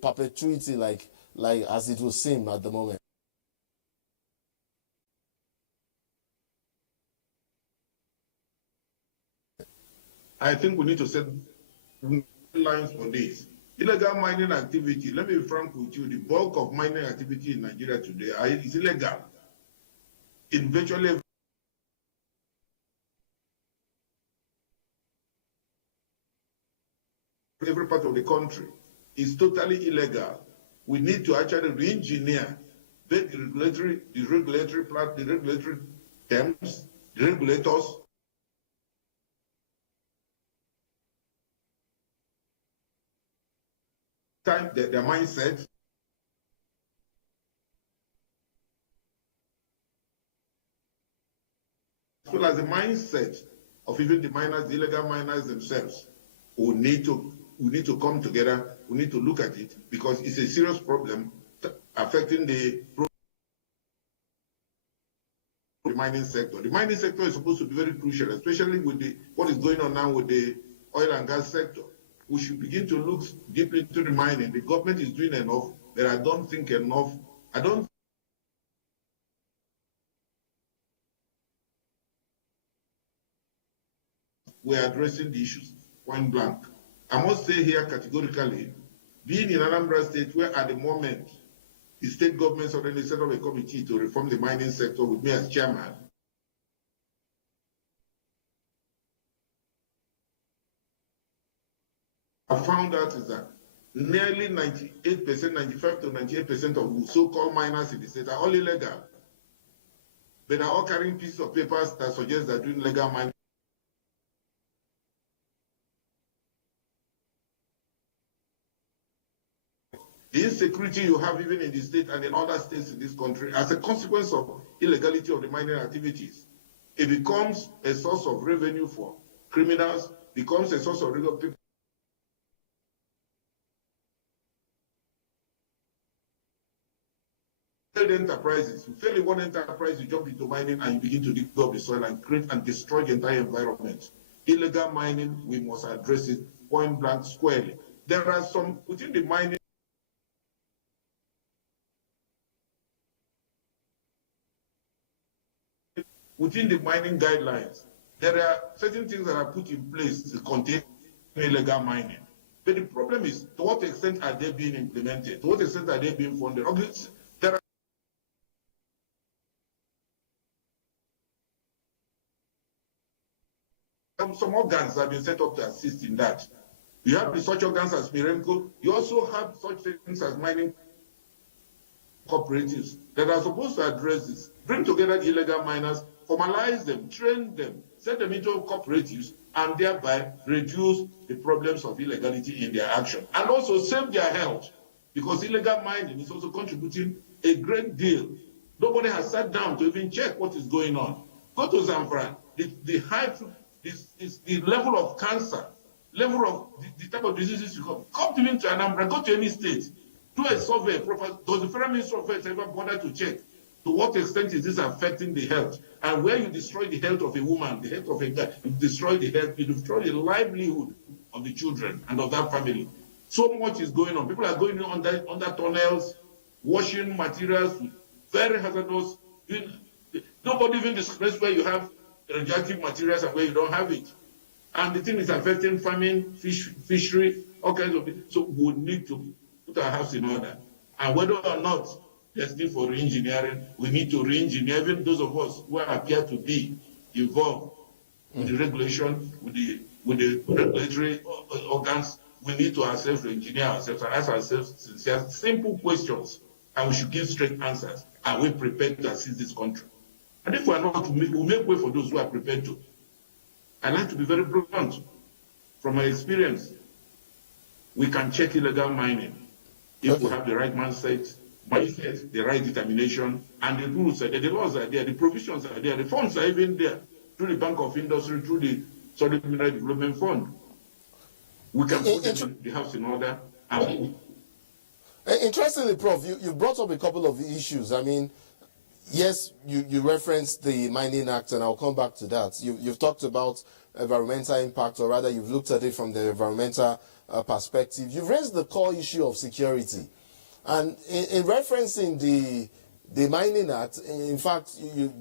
perpetuity like as it would seem at the moment? I think we need to set lines for this. Illegal mining activity, let me be frank with you, the bulk of mining activity in Nigeria today is illegal. In virtually every part of the country is totally illegal. We need to actually re-engineer the regulatory terms, the regulators, their mindset, as well as the mindset of even the miners, the illegal miners themselves. We need to come together. We need to look at it because it's a serious problem affecting the mining sector. The mining sector is supposed to be very crucial, especially with what is going on now with the oil and gas sector. We should begin to look deeply into the mining. The government is doing enough, but I don't think enough. We're addressing the issues point blank. I must say here categorically, being in Anambra State, where at the moment the state government already set up a committee to reform the mining sector with me as chairman, I found out is that nearly 98%, 95 to 98% of the so-called miners in the state are all illegal. But are all carrying pieces of papers that suggest they're doing legal mining. The insecurity you have even in the state and in other states in this country as a consequence of illegality of the mining activities, it becomes a source of revenue for criminals, becomes a source of revenue for people. Enterprises, you fail in one enterprise, you jump into mining and you begin to dig up the soil and create and destroy the entire environment. Illegal mining, we must address it point blank squarely. There are some within the mining guidelines, there are certain things that are put in place to contain illegal mining. But the problem is, to what extent are they being implemented? To what extent are they being funded? There are some organs that have been set up to assist in that. You have the such organs as Mirenco. You also have such things as mining cooperatives that are supposed to address this, bring together the illegal miners, formalize them, train them, set them into cooperatives, and thereby reduce the problems of illegality in their action. And also save their health, because illegal mining is also contributing a great deal. Nobody has sat down to even check what is going on. Go to Zamfara, the level of cancer, level of the type of diseases you come even to Anambra, go to any state, do a survey. Does the Federal Ministry of Health ever bother to check to what extent is this affecting the health? And where you destroy the health of a woman, the health of a guy, you destroy the health, you destroy the livelihood of the children and of that family. So much is going on. People are going under tunnels, washing materials, very hazardous. Nobody even discusses where you have radioactive materials and where you don't have it. And the thing is affecting farming, fishery, all kinds of things. So we need to put our house in order. And whether or not there's need for re-engineering, we need to re-engineer. Even those of us who appear to be involved with the regulation, with the regulatory organs, we need to ourselves re-engineer ourselves and ask ourselves sincere, simple questions, and we should give straight answers. Are we prepared to assist this country? And if we are not, we'll make way for those who are prepared to. I like to be very blunt. From my experience, we can check illegal mining if we have the right mindset, the right determination, and the rules are there, the laws are there, the provisions are there, the funds are even there, through the Bank of Industry, through the Solid Mineral Development Fund. We can put the house in order. Interestingly, Prof, you brought up a couple of issues. I mean, yes, you referenced the Mining Act, and I'll come back to that. You've talked about environmental impact, or rather you've looked at it from the environmental perspective, you've raised the core issue of security. And in referencing the Mining Act, in fact,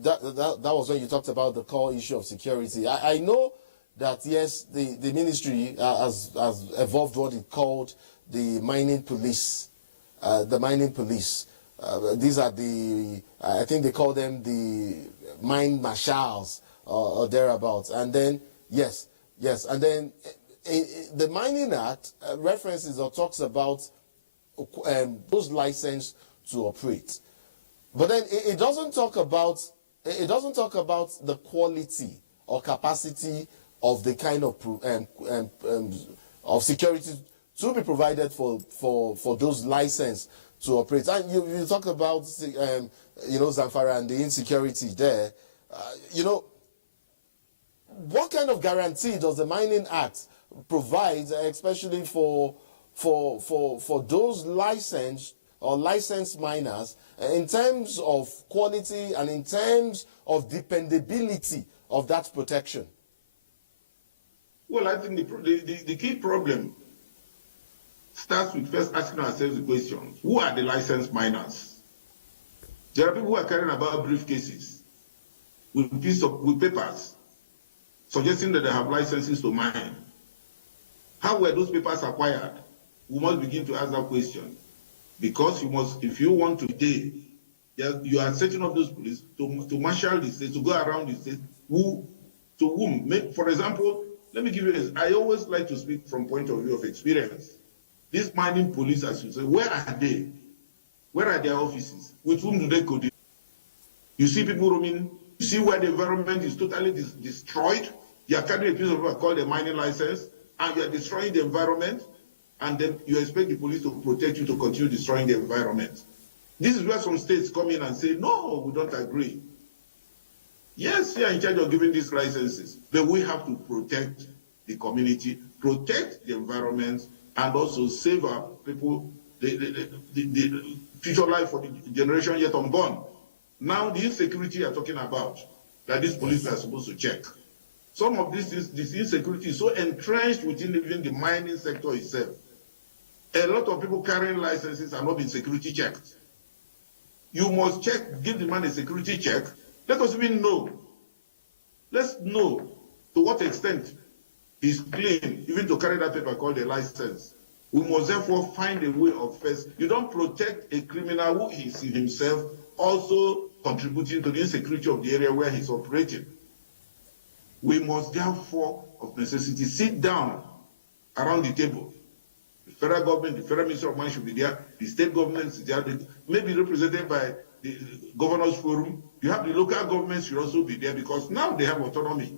that was when you talked about the core issue of security. I know that, yes, the ministry has evolved what it called the mining police. The mining police. These are I think they call them the mine marshals or thereabouts. And then, yes, and then the Mining Act references or talks about those licensed to operate. But then it doesn't talk about the quality or capacity of the kind of security to be provided for those licensed to operate. And you talk about Zamfara and the insecurity there. What kind of guarantee does the Mining Act provide, especially for those licensed or licensed miners, in terms of quality and in terms of dependability of that protection? Well, I think the key problem starts with first asking ourselves the question, who are the licensed miners? There are people who are carrying about briefcases with papers suggesting that they have licenses to mine. How were those papers acquired? We must begin to ask that question. Because if you want to today, you are setting up those police to marshal the state, to go around the state, to whom? For example, let me give you this. I always like to speak from point of view of experience. These mining police, as you say, where are they? Where are their offices? With whom do they coordinate? You see people roaming, you see where the environment is totally destroyed. You are carrying a piece of paper called a mining license, and you are destroying the environment, and then you expect the police to protect you to continue destroying the environment. This is where some states come in and say, no, we don't agree. Yes, we are in charge of giving these licenses, but we have to protect the community, protect the environment, and also save our people, the future life for the generation yet unborn. Now, the insecurity you are talking about, that these police are supposed to check. Some of this insecurity is so entrenched within even the mining sector itself. A lot of people carrying licenses are not being security checked. You must check, give the man a security check. Let us even know. Let's know to what extent he's clean, even to carry that paper called a license. We must therefore find a way of first. You don't protect a criminal who is himself also contributing to the insecurity of the area where he's operating. We must therefore, of necessity, sit down around the table. The federal government, the federal minister of mines should be there. The state governments, they may be represented by the governors forum. You have the local governments should also be there because now they have autonomy.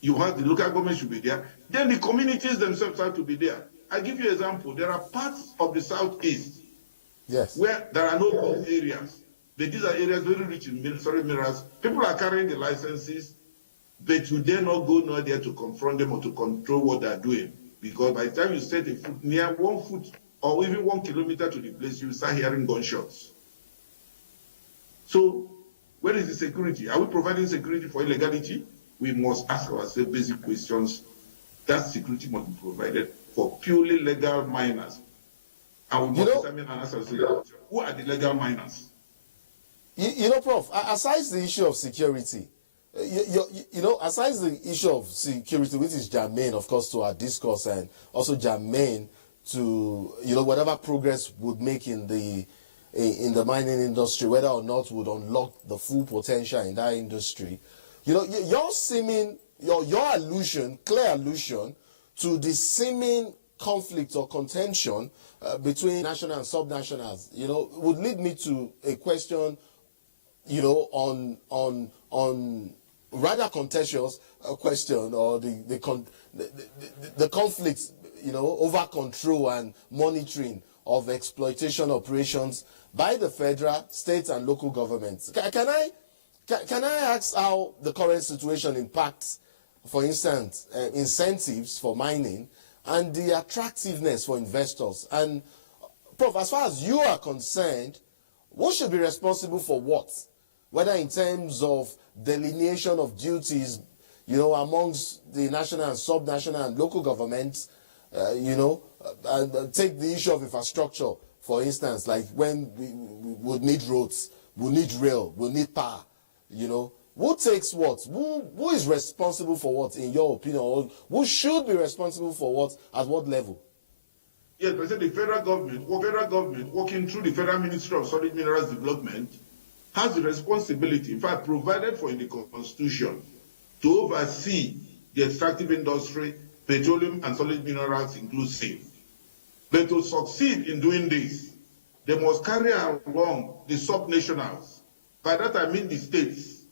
You have the local government should be there. Then the communities themselves have to be there. I give you an example. There are parts of the southeast where there are no gold areas. But these are areas very rich in minerals. People are carrying the licenses, but you dare not go near there to confront them or to control what they're doing. Because by the time you set a foot near 1 foot or even 1 kilometer to the place, you start hearing gunshots. So, where is the security? Are we providing security for illegality? We must ask ourselves basic questions. That security must be provided for purely legal miners. And we must determine and ask ourselves, who are the legal miners? Prof, aside the issue of security, aside the issue of security, which is germane, of course, to our discourse and also germane to, whatever progress would make in the mining industry, whether or not would unlock the full potential in that industry, your clear allusion to the seeming conflict or contention between national and subnationals, would lead me to a question, on rather contentious question, or the conflict, over control and monitoring of exploitation operations by the federal, state, and local governments. Can I ask how the current situation impacts, for instance, incentives for mining and the attractiveness for investors? And, Prof, as far as you are concerned, who should be responsible for what? Whether in terms of delineation of duties, amongst the national and subnational and local governments, Take the issue of infrastructure, for instance, like when we would need roads, we need rail, we need power, Who takes what? Who is responsible for what, in your opinion? Or who should be responsible for what, at what level? Yes, I said the federal government working through the Federal Ministry of Solid Minerals Development has the responsibility, in fact, provided for in the Constitution, to oversee the extractive industry, petroleum and solid minerals inclusive. But to succeed in doing this, they must carry along the sub-nationals. By that I mean the states.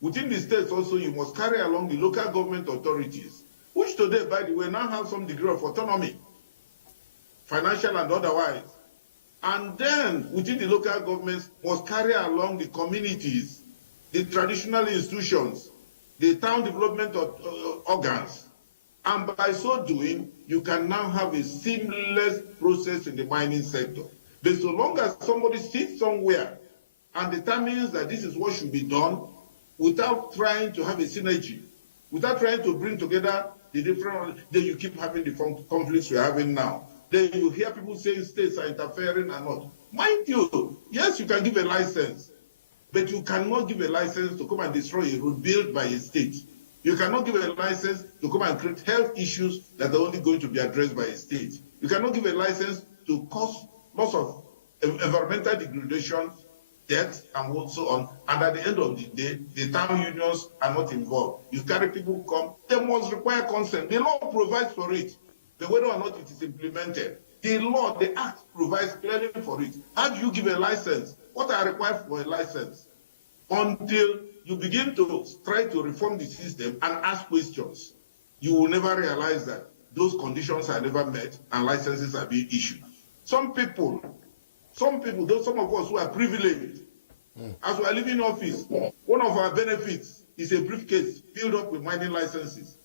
Within the states also, you must carry along the local government authorities, which today, by the way, now have some degree of autonomy, financial and otherwise. And then, within the local governments, must carry along the communities, the traditional institutions, the town development organs. And by so doing, you can now have a seamless process in the mining sector. But so long as somebody sits somewhere and determines that this is what should be done, without trying to have a synergy, without trying to bring together the different, then you keep having the conflicts we're having now. Then you hear people saying states are interfering and not. Mind you, yes, you can give a license, but you cannot give a license to come and destroy a road built by a state. You cannot give a license to come and create health issues that are only going to be addressed by a state. You cannot give a license to cause loss of environmental degradation, death, and so on. And at the end of the day, the town unions are not involved. You carry people come, they must require consent. The law provides for it. But whether or not it is implemented, the law, the act provides clearly for it. How do you give a license? What are required for a license? Until you begin to try to reform the system and ask questions, you will never realize that those conditions are never met and licenses are being issued. Some people, some of us who are privileged, as we are leaving office, one of our benefits is a briefcase filled up with mining licenses.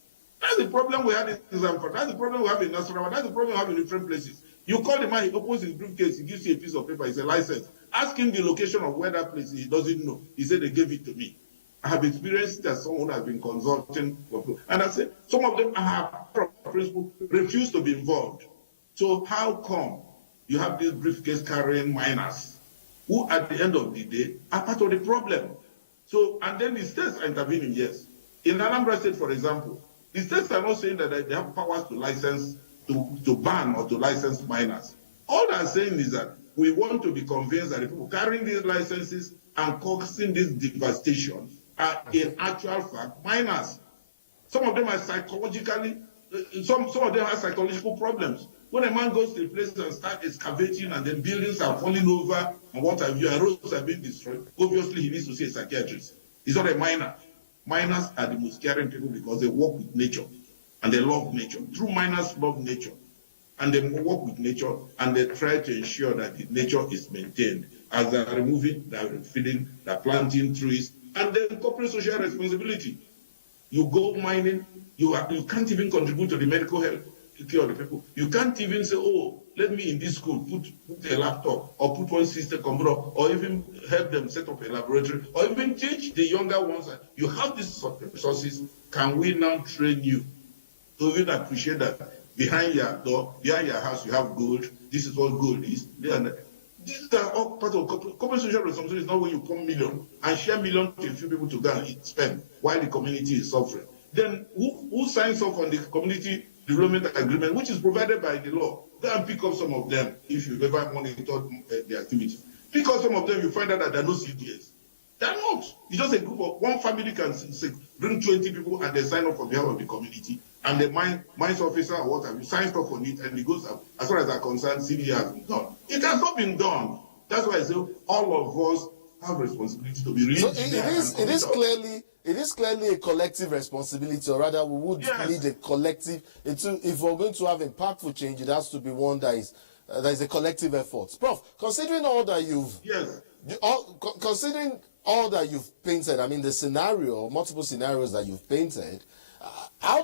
That's the problem we had in Zamfara. That's the problem we have in Nasarawa. That's the problem we have in different places. You call the man, he opens his briefcase, he gives you a piece of paper, it's a license. Ask him the location of where that place is, he doesn't know. He said they gave it to me. I have experienced that someone has been consulting, and I said some of them have principle refuse to be involved. So how come you have this briefcase carrying miners who at the end of the day are part of the problem? So, and then the states are intervening, yes. In Anambra State, for example, the states are not saying that they have powers to license, to ban or to license miners. All they're saying is that we want to be convinced that the people carrying these licenses and causing this devastation are in actual fact miners. Some of them are psychologically, some of them have psychological problems. When a man goes to a place and starts excavating and then buildings are falling over and what have you, and roads are being destroyed, obviously he needs to see a psychiatrist. He's not a miner. Miners are the most caring people because they work with nature and they love nature. True miners love nature and they work with nature and they try to ensure that the nature is maintained. As they are removing, they are refilling, they are planting trees, and then corporate social responsibility. You go mining, you can't even contribute to the medical health care of the people. You can't even say, oh, let me in this school put a laptop or put one system computer or even help them set up a laboratory or even teach the younger ones that you have these resources. Can we now train you to even appreciate that behind your door, behind your house, you have gold. This is what gold is. These are all part of corporate social responsibility. Is not when you come million and share million to a few people to go and spend while the community is suffering. Then who signs off on the community development agreement, which is provided by the law? Go and pick up some of them if you've ever monitored the activity. Pick up some of them, you find out that there are no CDS. They're not. It's just a group of one family can bring 20 people and they sign up on behalf of the community. And the mines officer or what have you signs off on it and it goes up. As far as I'm concerned, CDS has been done. It has not been done. That's why I say all of us have responsibility to be really. So it is clearly a collective responsibility, or rather we would need a collective. If we're going to have impactful change, it has to be one that is a collective effort. Prof, considering all that considering all that you've painted, I mean the scenario, multiple scenarios that you've painted, how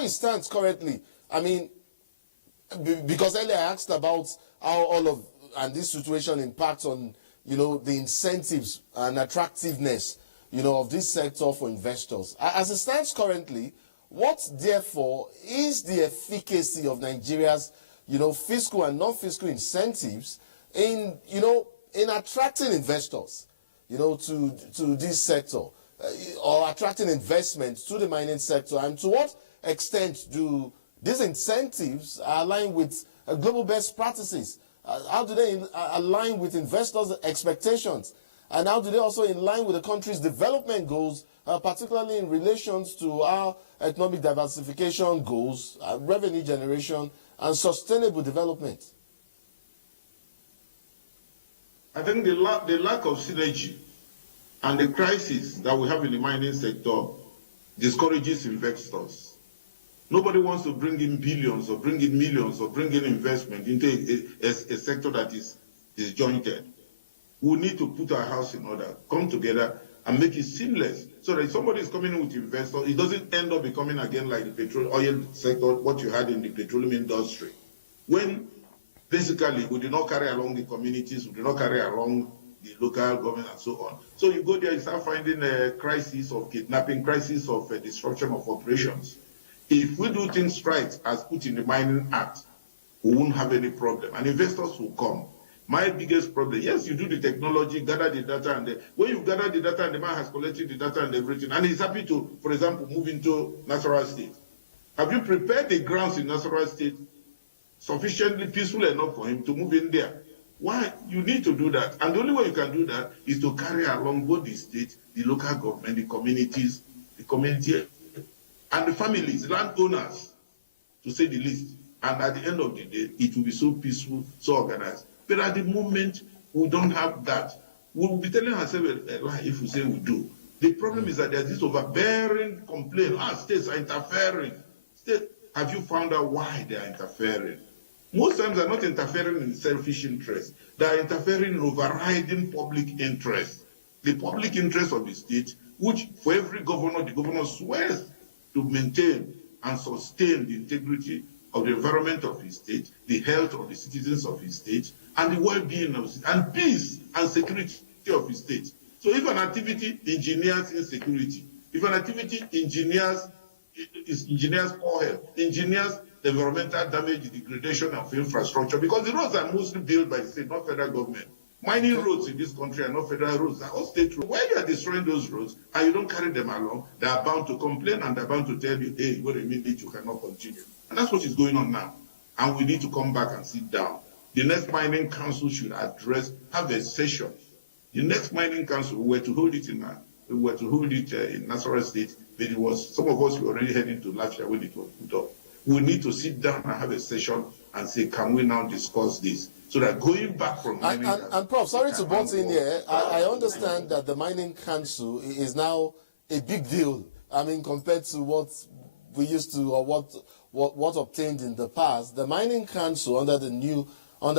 it stands currently? I mean, because earlier I asked about how this situation impacts on, the incentives and attractiveness, of this sector for investors. As it stands currently, what therefore is the efficacy of Nigeria's, fiscal and non-fiscal incentives in, in attracting investors, to this sector, or attracting investments to the mining sector, and to what extent do these incentives align with global best practices? How do they align with investors' expectations? And how do they also align with the country's development goals, particularly in relations to our economic diversification goals, revenue generation, and sustainable development? I think the lack of synergy and the crisis that we have in the mining sector discourages investors. Nobody wants to bring in billions or bring in millions or bring in investment into a sector that is disjointed. We need to put our house in order, come together and make it seamless, so that if somebody is coming in with investors, it doesn't end up becoming again like the oil sector, what you had in the petroleum industry. When basically we did not carry along the communities, we did not carry along the local government and so on. So you go there, you start finding a crisis of kidnapping, crisis of disruption of operations. If we do things right, as put in the Mining Act, we won't have any problem, and investors will come. My biggest problem, yes, you do the technology, gather the data, and when you gather the data and the man has collected the data and everything, and he's happy to, for example, move into Nasarawa State. Have you prepared the grounds in Nasarawa State sufficiently peaceful enough for him to move in there? Why? You need to do that. And the only way you can do that is to carry along both the state, the local government, the communities, the community, and the families, landowners, to say the least. And at the end of the day, it will be so peaceful, so organized. But at the moment, we don't have that. We will be telling ourselves a lie if we say we do. The problem is that there's this overbearing complaint. States are interfering. Have you found out why they are interfering? Most times they're not interfering in selfish interest. They are interfering in overriding public interest. The public interest of the state, which for every governor, the governor swears to maintain and sustain the integrity of the environment of his state, the health of the citizens of his state, and the well-being of his state, and peace and security of his state. So if an activity engineers insecurity, if an activity engineers poor health, engineers environmental damage, the degradation of infrastructure, because the roads are mostly built by the state, not federal government. Mining roads in this country are not federal roads, they're all state roads. When you are destroying those roads and you don't carry them along, they are bound to complain and they're bound to tell you, hey, wait a minute, you cannot continue. And that's what is going on now. And we need to come back and sit down. The next mining council should have a session. The next mining council, we were to hold it in Nasarawa State, but it was, some of us were already heading to Lafia when it was put up. We need to sit down and have a session and say, can we now discuss this? So that going back from mining... And Prof, sorry to butt in here. I understand that the Mining Council is now a big deal. I mean, compared to what we used to, or what obtained in the past. The Mining Council under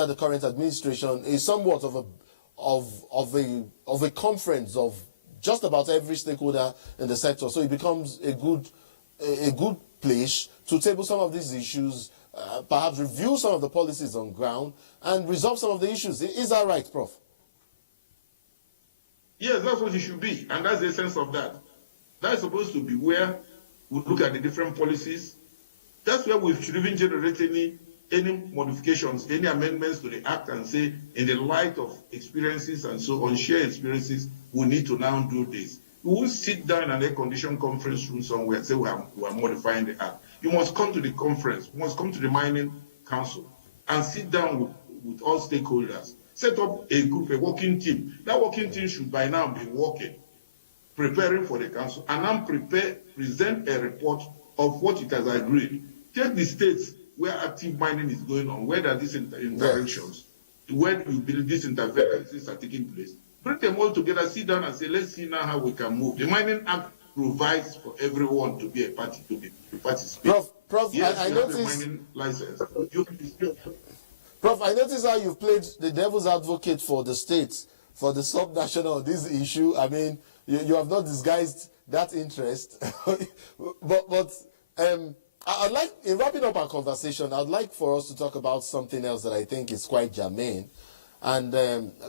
the current administration is somewhat of a conference of just about every stakeholder in the sector. So it becomes a good place to table some of these issues, perhaps review some of the policies on ground, and resolve some of the issues. Is that right, Prof? Yes, that's what it should be, and that's the essence of that. That's supposed to be where we look at the different policies. That's where we should even generate any modifications, any amendments to the Act, and say, in the light of experiences and so on, shared experiences, we need to now do this. We won't sit down in an air-conditioned conference room somewhere and say we are modifying the Act. You must come to the conference, you must come to the Mining Council, and sit down with all stakeholders. Set up a group, a working team. That working team should by now be working, preparing for the council, and now present a report of what it has agreed. Take the states where active mining is going on, where there are these interventions, where you believe these interventions are taking place. Bring them all together, sit down and say, let's see now how we can move. The Mining Act provides for everyone to be a party, to participate. Prof, yes, I noticed... mining license. Prof, I noticed how you've played the devil's advocate for the states, for the subnational on this issue. I mean, you have not disguised that interest. but I'd like, in wrapping up our conversation, I'd like for us to talk about something else that I think is quite germane. And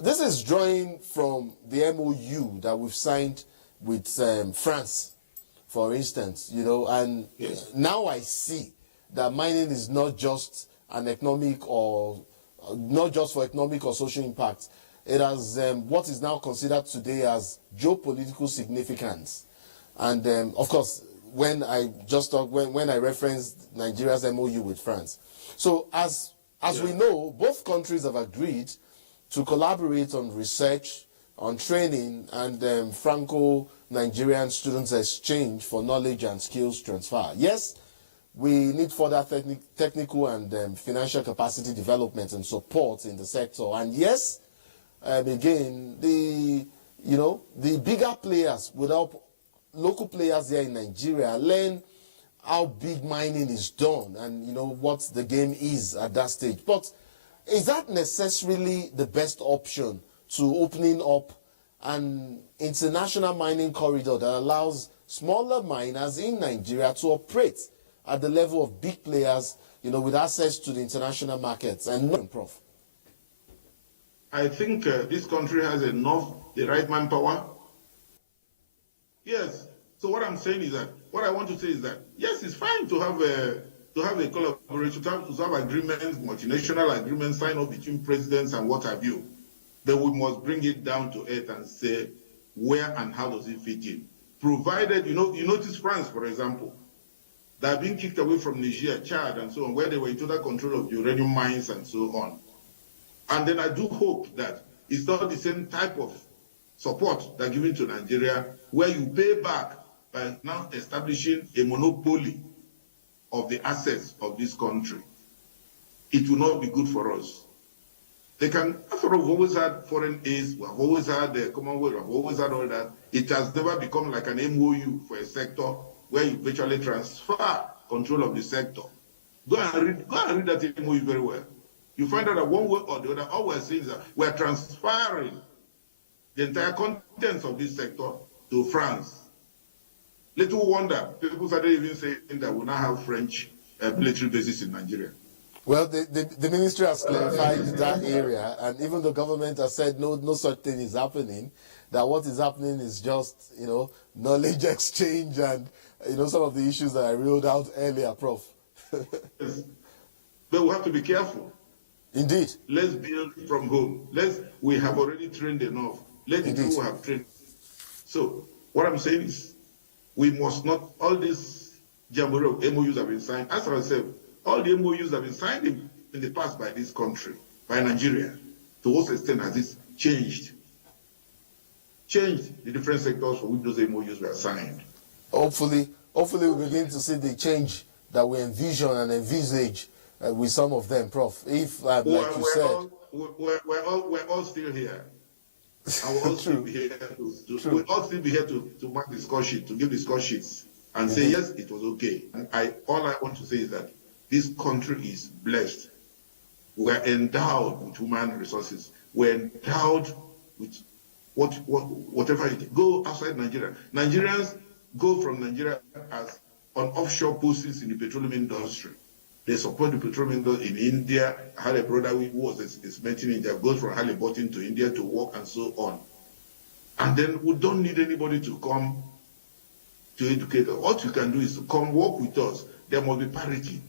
this is drawing from the MOU that we've signed with France for instance, and Yes. now I see that mining is not just an economic or not just for economic or social impact. It has what is now considered today as geopolitical significance. And of course, when I just talk, when I referenced Nigeria's MOU with France. So as we know, both countries have agreed to collaborate on research, on training, and Franco-Nigerian students exchange for knowledge and skills transfer. Yes, we need further technical and financial capacity development and support in the sector. And yes, again, the bigger players would help local players here in Nigeria learn how big mining is done and what the game is at that stage. But is that necessarily the best option to opening up an international mining corridor that allows smaller miners in Nigeria to operate at the level of big players, with access to the international markets and not, Prof? I think this country has enough, the right manpower. Yes. So what I'm saying is that, what I want to say is that, yes, it's fine to have a collaboration, to have agreements, multinational agreements signed up between presidents and what have you. But we must bring it down to earth and say, where and how does it fit in? Provided, you notice France, for example, they are being kicked away from Niger, Chad, and so on, where they were in total control of the uranium mines and so on. And then I do hope that it's not the same type of support they're giving to Nigeria, where you pay back by now establishing a monopoly of the assets of this country. It will not be good for us. They can, after all, we've always had foreign aids, we've always had the Commonwealth, we've always had all that. It has never become like an MOU for a sector where you virtually transfer control of the sector. Go and read that MOU very well. You find out that one way or the other, all we're saying is that we're transferring the entire contents of this sector to France. Little wonder, people started even saying that we now have French military bases in Nigeria. Well, the ministry has clarified that area, and even the government has said no such thing is happening, that what is happening is just, knowledge exchange and, some of the issues that I reeled out earlier, Prof. Yes. But we have to be careful. Indeed. Let's build from home. We have already trained enough. Let the people have trained. So what I'm saying is, we must not, all these jamboree of MOUs have been signed. As I said, all the MOUs have been signed in the past by this country, by Nigeria. To what extent has this changed the different sectors for which those MOUs were signed? Hopefully we begin to see the change that we envision and envisage with some of them, Prof. If, like you said, we're all still here. And we'll all still be here we'll all still be here to mark the score sheet, to give the score sheets and say, yes, it was okay. And all I want to say is that this country is blessed. We're endowed with human resources. We're endowed with whatever it is. Go outside Nigeria. Nigerians go from Nigeria as on offshore posts in the petroleum industry. They support the petroleum industry in India. I had a brother who was a smith in India, goes from Halliburton to India to work and so on. And then we don't need anybody to come to educate us. What you can do is to come work with us. There must be parity,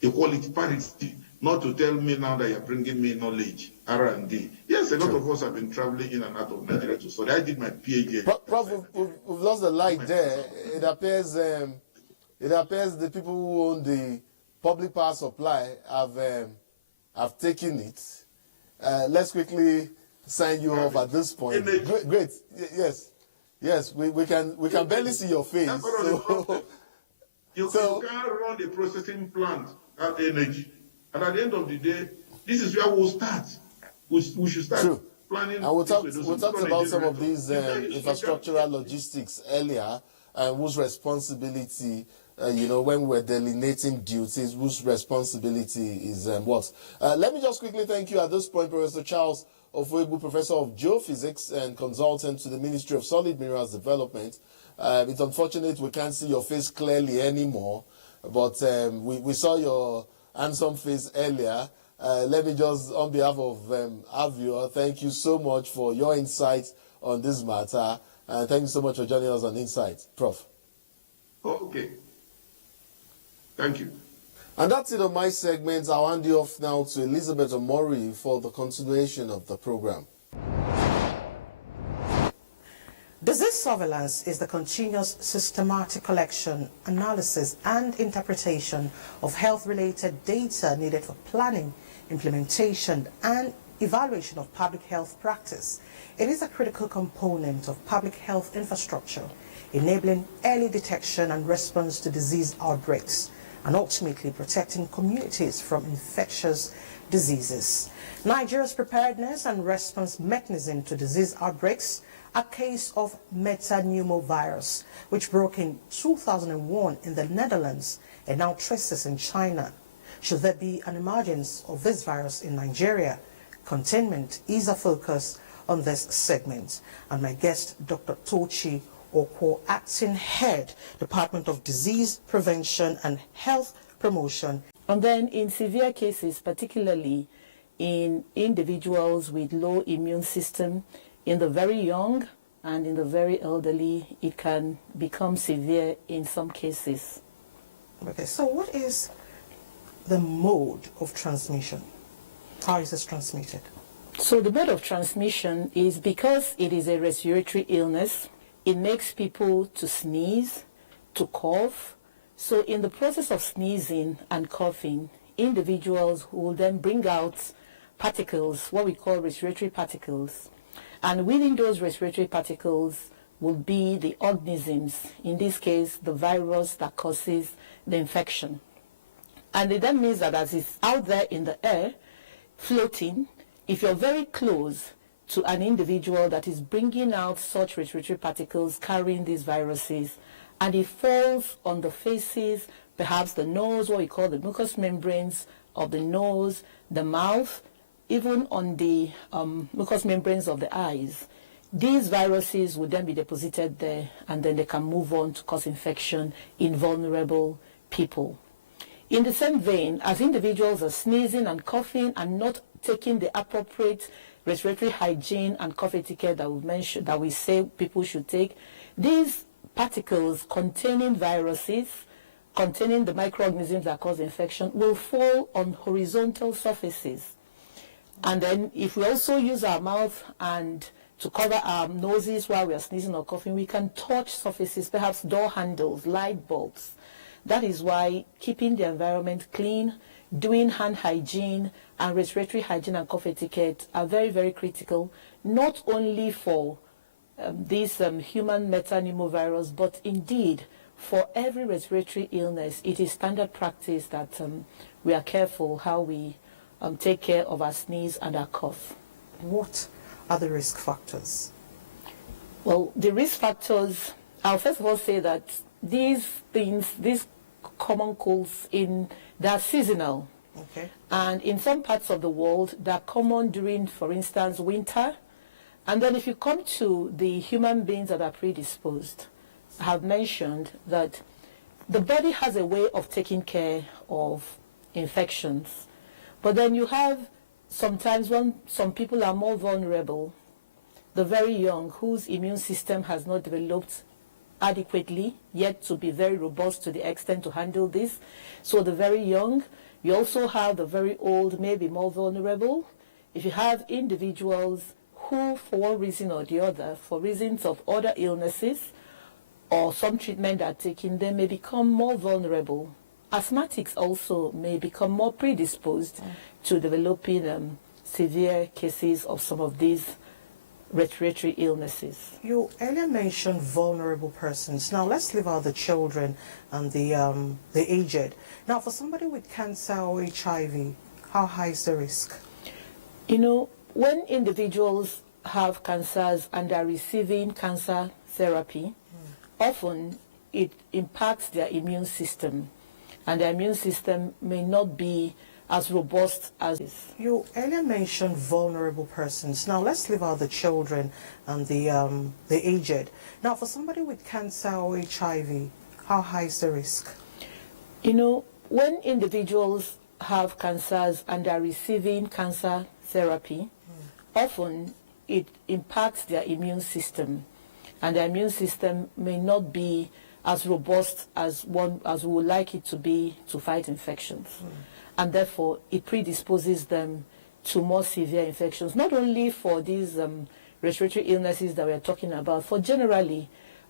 equality, parity. Not to tell me now that you're bringing me knowledge, R&D. Yes, a lot of us have been traveling in and out of Nigeria to study. I did my PhD. Prof, we've lost the light there. It appears the people who own the public power supply have taken it. Let's quickly sign you off at this point. Great. Yes. We can barely see your face. You can't run the processing plant at energy. And at the end of the day, this is where we'll start. We should start planning. And we talked about some of these infrastructural logistics earlier, whose responsibility, when we're delineating duties, whose responsibility is what. Let me just quickly thank you at this point, Professor Charles Ofoegbu, Professor of Geophysics and consultant to the Ministry of Solid Minerals Development. It's unfortunate we can't see your face clearly anymore, but we saw your handsome face earlier. Let me just, on behalf of Avio, thank you so much for your insights on this matter. And thank you so much for joining us on Insight, Prof. Oh, okay. Thank you. And that's it on my segment. I'll hand you off now to Elizabeth Omori for the continuation of the program. Disease surveillance is the continuous systematic collection, analysis, and interpretation of health-related data needed for planning, implementation, and evaluation of public health practice. It is a critical component of public health infrastructure, enabling early detection and response to disease outbreaks, and ultimately protecting communities from infectious diseases. Nigeria's preparedness and response mechanism to disease outbreaks, a case of metapneumovirus, which broke in 2001 in the Netherlands and now traces in China. Should there be an emergence of this virus in Nigeria, containment is a focus on this segment. And my guest, Dr. Tochi Okwo, Acting Head, Department of Disease Prevention and Health Promotion. And then in severe cases, particularly in individuals with low immune system, in the very young and in the very elderly, it can become severe in some cases. Okay, so what is the mode of transmission? How is this transmitted? So the mode of transmission is, because it is a respiratory illness, it makes people to sneeze, to cough. So in the process of sneezing and coughing, individuals will then bring out particles, what we call respiratory particles. And within those respiratory particles will be the organisms, in this case, the virus that causes the infection. And it then means that as it's out there in the air, floating, if you're very close to an individual that is bringing out such respiratory particles carrying these viruses, and it falls on the faces, perhaps the nose, what we call the mucous membranes of the nose, the mouth, even on the mucous membranes of the eyes, these viruses would then be deposited there, and then they can move on to cause infection in vulnerable people. In the same vein, as individuals are sneezing and coughing and not taking the appropriate respiratory hygiene and cough etiquette that we've mentioned, that we say people should take, these particles containing viruses, containing the microorganisms that cause infection, will fall on horizontal surfaces. And then if we also use our mouth and to cover our noses while we are sneezing or coughing, we can touch surfaces, perhaps door handles, light bulbs. That is why keeping the environment clean, doing hand hygiene and respiratory hygiene and cough etiquette are very, very critical, not only for this human metapneumovirus, but indeed for every respiratory illness. It is standard practice that we are careful how we take care of our sneeze and our cough. What are the risk factors? Well, the risk factors, I'll first of all say that these things, these common colds, they're seasonal. Okay. And in some parts of the world, they're common during, for instance, winter. And then if you come to the human beings that are predisposed, I have mentioned that the body has a way of taking care of infections. But then you have sometimes when some people are more vulnerable, the very young, whose immune system has not developed adequately yet to be very robust to the extent to handle this. So the very young, you also have the very old, maybe more vulnerable. If you have individuals who, for one reason or the other, for reasons of other illnesses or some treatment they're taking, they may become more vulnerable. Asthmatics also may become more predisposed to developing severe cases of some of these respiratory illnesses. You earlier mentioned vulnerable persons. Now let's leave out the children and the aged. Now for somebody with cancer or HIV, how high is the risk? You know, when individuals have cancers and are receiving cancer therapy, often it impacts their immune system, and their immune system may not be as robust as this. You earlier mentioned vulnerable persons. Now let's leave out the children and the aged. Now for somebody with cancer or HIV, how high is the risk? You know, when individuals have cancers and are receiving cancer therapy, often it impacts their immune system, and their immune system may not be as robust as we would like it to be to fight infections. And therefore, it predisposes them to more severe infections, not only for these respiratory illnesses that we are talking about, for generally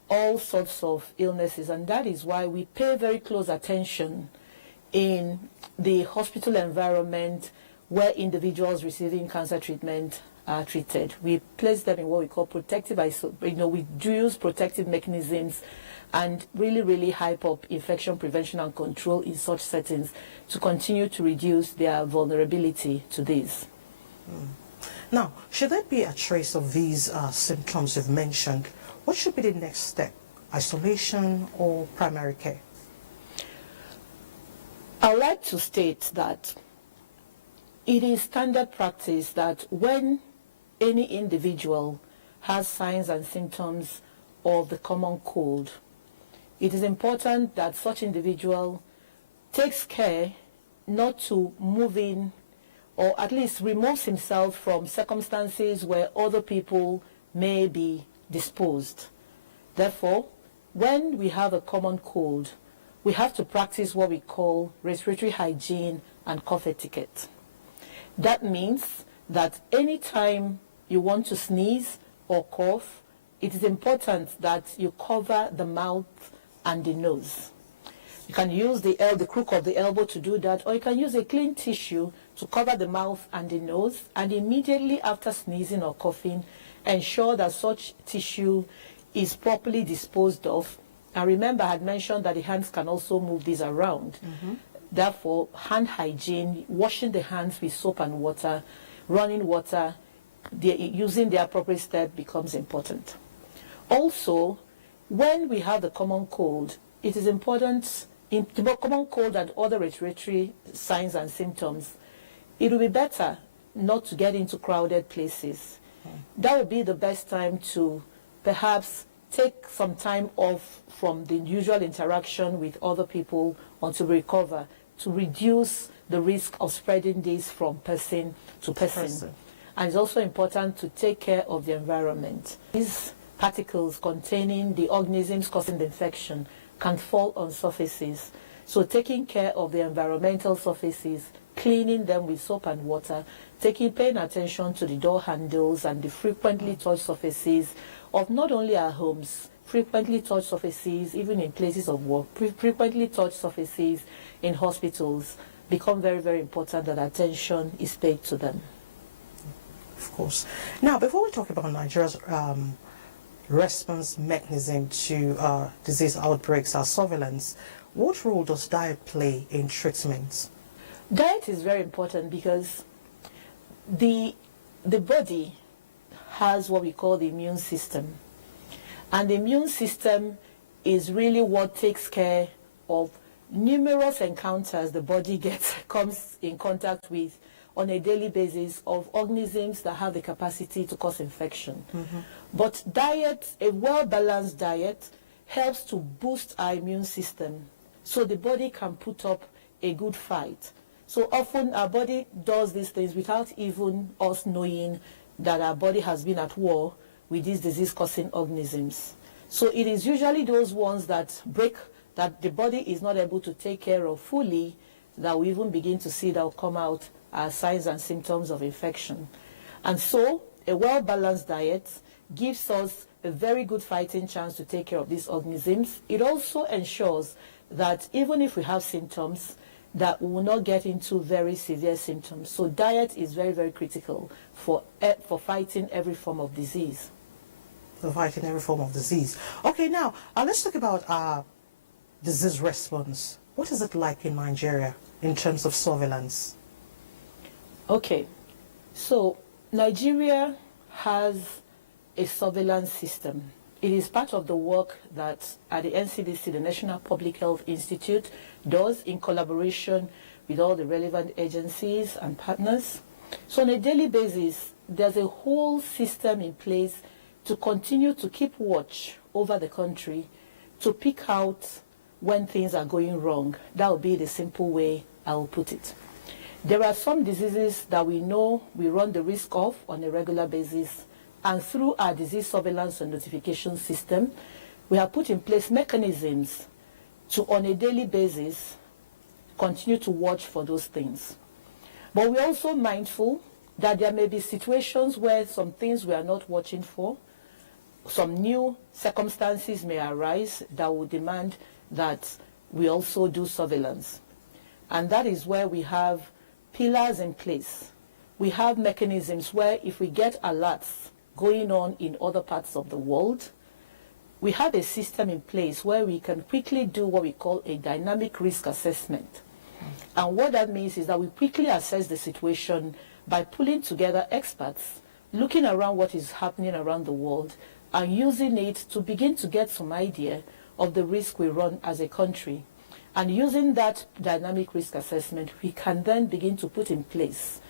all sorts of illnesses. And that is why we pay very close attention in the hospital environment where individuals receiving cancer treatment are treated. We place them in what we call protective, we do use protective mechanisms and really hype up infection prevention and control in such settings to continue to reduce their vulnerability to these. Now, should there be a trace of these symptoms you've mentioned, what should be the next step? Isolation or primary care? I would like to state that it is standard practice that when any individual has signs and symptoms of the common cold, it is important that such individual takes care not to move in or at least removes himself from circumstances where other people may be disposed. Therefore, when we have a common cold, we have to practice what we call respiratory hygiene and cough etiquette. That means that anytime you want to sneeze or cough, it is important that you cover the mouth and the nose. You can use the crook of the elbow to do that, or you can use a clean tissue to cover the mouth and the nose, and immediately after sneezing or coughing, ensure that such tissue is properly disposed of. And remember, I had mentioned that the hands can also move these around. Therefore, hand hygiene, washing the hands with soap and water, running water, using the appropriate step becomes important. Also, when we have the common cold, it is important, in the common cold and other respiratory signs and symptoms, it will be better not to get into crowded places. That would be the best time to perhaps take some time off from the usual interaction with other people until we recover, to reduce the risk of spreading this from person to person. And it's also important to take care of the environment. These particles containing the organisms causing the infection can fall on surfaces. So taking care of the environmental surfaces, cleaning them with soap and water, paying attention to the door handles and the frequently touched surfaces of not only our homes, frequently touched surfaces even in places of work, frequently touched surfaces in hospitals, become very important that attention is paid to them. Of course. Now, before we talk about Nigeria's response mechanism to disease outbreaks or surveillance, what role does diet play in treatment? Diet is very important because the body has what we call the immune system. And the immune system is really what takes care of numerous encounters the body comes in contact with on a daily basis of organisms that have the capacity to cause infection. But diet, a well-balanced diet, helps to boost our immune system so the body can put up a good fight. So often our body does these things without even us knowing that our body has been at war with these disease-causing organisms. So it is usually those ones that that the body is not able to take care of fully, that we even begin to see that will come out as signs and symptoms of infection. And so a well-balanced diet gives us a very good fighting chance to take care of these organisms. It also ensures that even if we have symptoms, that we will not get into very severe symptoms. So diet is very critical for fighting every form of disease. For fighting every form of disease. Okay, now let's talk about disease response. What is it like in Nigeria in terms of surveillance? Okay, so Nigeria has a surveillance system. It is part of the work that at the NCDC, the National Public Health Institute, does in collaboration with all the relevant agencies and partners. So on a daily basis, there's a whole system in place to continue to keep watch over the country, to pick out when things are going wrong. That would be the simple way I will put it. There are some diseases that we know we run the risk of on a regular basis, and through our disease surveillance and notification system, we have put in place mechanisms to, on a daily basis, continue to watch for those things. But we're also mindful that there may be situations where some things we are not watching for, some new circumstances may arise that will demand that we also do surveillance. And that is where we have pillars in place. We have mechanisms where if we get alerts going on in other parts of the world, we have a system in place where we can quickly do what we call a dynamic risk assessment. And what that means is that we quickly assess the situation by pulling together experts, looking around what is happening around the world, and using it to begin to get some idea of the risk we run as a country. And using that dynamic risk assessment, we can then begin to put in place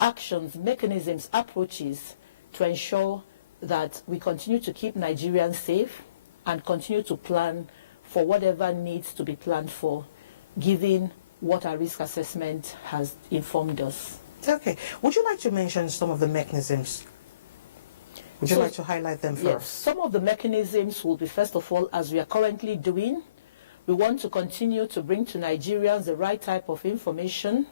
actions, mechanisms, approaches to ensure that we continue to keep Nigerians safe and continue to plan for whatever needs to be planned for, given what our risk assessment has informed us. Okay. Would you like to mention some of the mechanisms? Would you like to highlight them first? Yes. Some of the mechanisms will be, first of all, as we are currently doing, we want to continue to bring to Nigerians the right type of information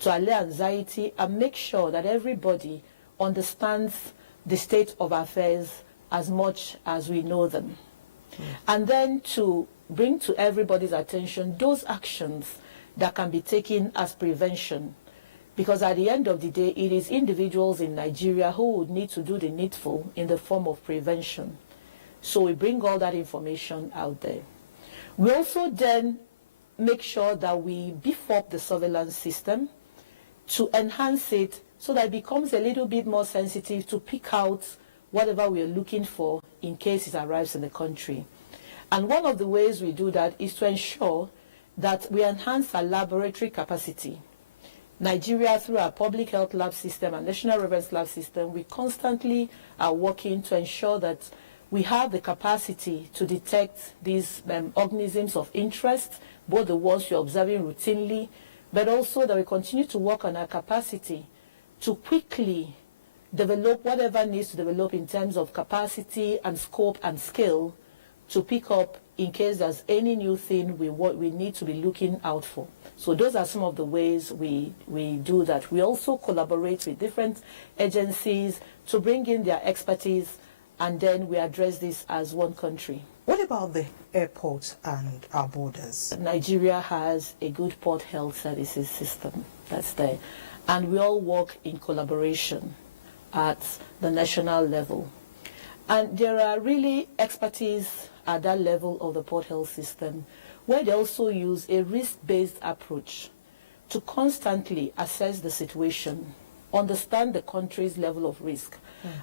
to allay anxiety and make sure that everybody understands the state of affairs as much as we know them. And then to bring to everybody's attention those actions that can be taken as prevention. Because at the end of the day, it is individuals in Nigeria who would need to do the needful in the form of prevention. So we bring all that information out there. We also then make sure that we beef up the surveillance system to enhance it so that it becomes a little bit more sensitive to pick out whatever we are looking for in case it arrives in the country. And one of the ways we do that is to ensure that we enhance our laboratory capacity. Nigeria, through our public health lab system and national reference lab system, we constantly are working to ensure that we have the capacity to detect these organisms of interest, both the ones you're observing routinely, but also that we continue to work on our capacity to quickly develop whatever needs to develop in terms of capacity and scope and scale to pick up in case there's any new thing we need to be looking out for. So those are some of the ways we do that. We also collaborate with different agencies to bring in their expertise, and then we address this as one country. What about the airport and our borders? Nigeria has a good port health services system that's there, and we all work in collaboration at the national level. And there are really expertise at that level of the port health system where they also use a risk-based approach to constantly assess the situation, understand the country's level of risk,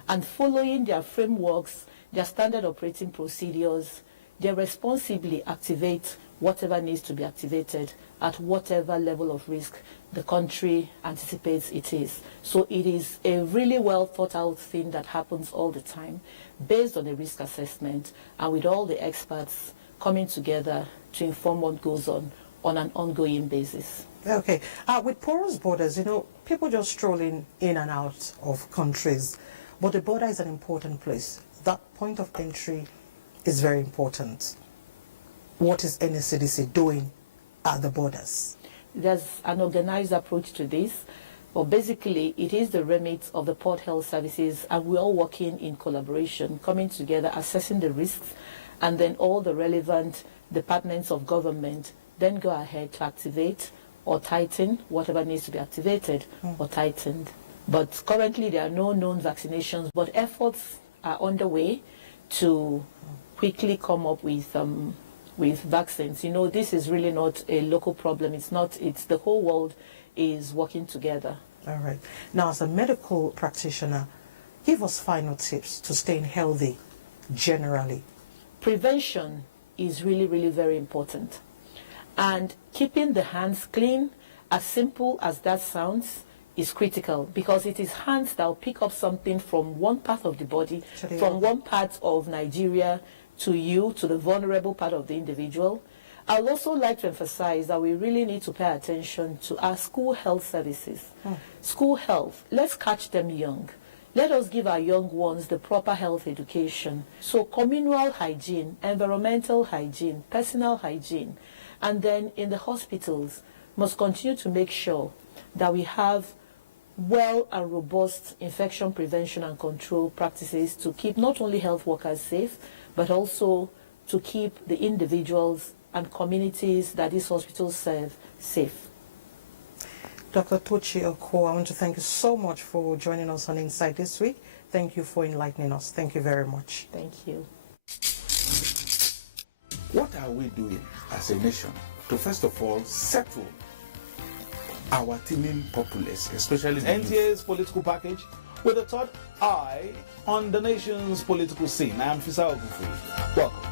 and following their frameworks, their standard operating procedures, they responsibly activate whatever needs to be activated at whatever level of risk the country anticipates it is. So it is a really well thought out thing that happens all the time based on a risk assessment and with all the experts coming together to inform what goes on an ongoing basis. Okay. With porous borders, people just strolling in and out of countries, but the border is an important place. That point of entry is very important. What is NSCDC doing at the borders? There's an organized approach to this. But basically, it is the remit of the port health services, and we're all working in collaboration, coming together, assessing the risks, and then all the relevant departments of government then go ahead to activate or tighten whatever needs to be activated or tightened. But currently, there are no known vaccinations, but efforts are underway to quickly come up with vaccines. This is really not a local problem. It's the whole world is working together. All right. Now, as a medical practitioner, give us final tips to staying healthy generally. Prevention is really, really very important. And keeping the hands clean, as simple as that sounds, is critical because it is hands that will pick up something from one part of the body, from one part of Nigeria to you, to the vulnerable part of the individual. I would also like to emphasize that we really need to pay attention to our school health services. School health, let's catch them young. Let us give our young ones the proper health education. So communal hygiene, environmental hygiene, personal hygiene, and then in the hospitals must continue to make sure that we have well and robust infection prevention and control practices to keep not only health workers safe, but also to keep the individuals and communities that these hospitals serve safe. Dr. Tochi Oko, I want to thank you so much for joining us on Insight this week. Thank you for enlightening us. Thank you very much. Thank you. What are we doing as a nation to first of all settle our teeming populace, especially the NTA's political package with a third eye on the nation's political scene? I am Fisa Ogunfuyi. Welcome.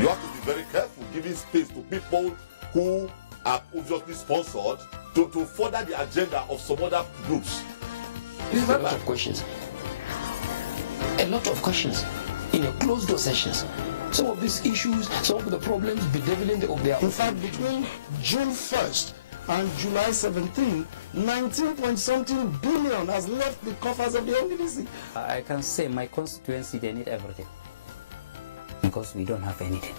You have to be very careful giving space to people who are obviously sponsored to further the agenda of some other groups. There's a lot of questions. A lot of questions in your closed door sessions. Some of these issues, some of the problems bedeviling their In fact, between June 1st and July 17th, 19-point-something billion has left the coffers of the NDDC. I can say my constituency, they need everything because we don't have anything.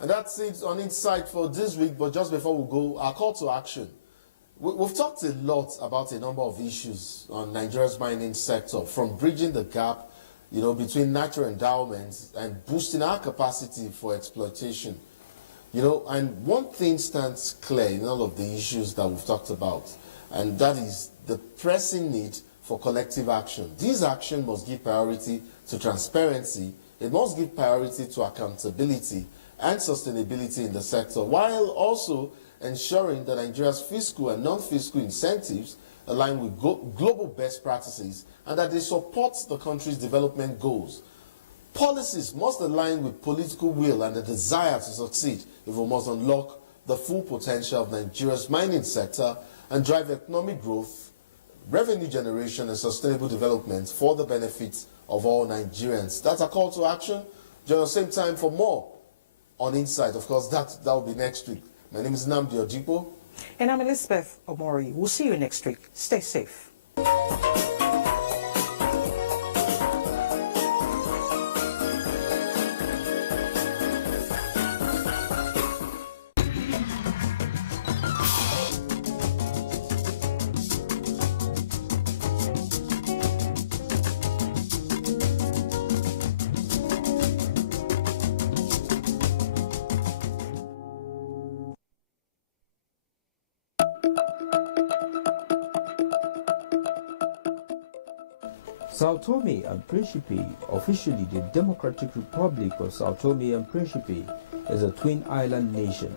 And that's it on Insight for this week. But just before we go, our call to action. We've talked a lot about a number of issues on Nigeria's mining sector, from bridging the gap, between natural endowments and boosting our capacity for exploitation. And one thing stands clear in all of the issues that we've talked about, and that is the pressing need for collective action. This action must give priority to transparency, it must give priority to accountability and sustainability in the sector, while also ensuring that Nigeria's fiscal and non-fiscal incentives align with global best practices and that they support the country's development goals. Policies must align with political will and the desire to succeed if we must unlock the full potential of Nigeria's mining sector and drive economic growth, revenue generation and sustainable development for the benefit of all Nigerians. That's a call to action. Join us same time for more on Insight. Of course, that will be next week. My name is Nnamdi Ojipo. And I'm Elizabeth Omori. We'll see you next week. Stay safe. Sao Tome and Principe, officially the Democratic Republic of Sao Tome and Principe, is a twin island nation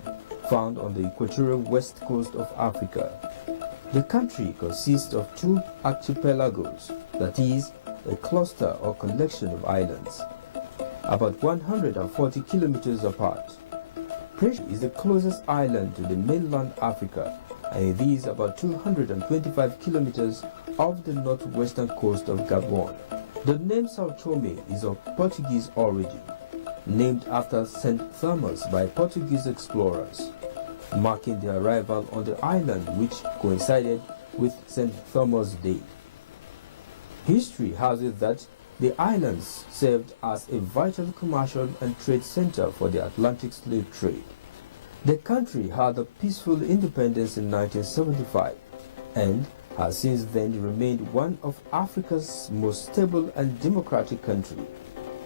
found on the equatorial west coast of Africa. The country consists of two archipelagos, that is, a cluster or collection of islands, about 140 kilometers apart. Principe is the closest island to the mainland Africa, and it is about 225 kilometers off the northwestern coast of Gabon. The name Sao Tome is of Portuguese origin, named after St. Thomas by Portuguese explorers, marking their arrival on the island, which coincided with St. Thomas' Day. History has it that the islands served as a vital commercial and trade center for the Atlantic slave trade. The country had a peaceful independence in 1975 and has since then remained one of Africa's most stable and democratic countries.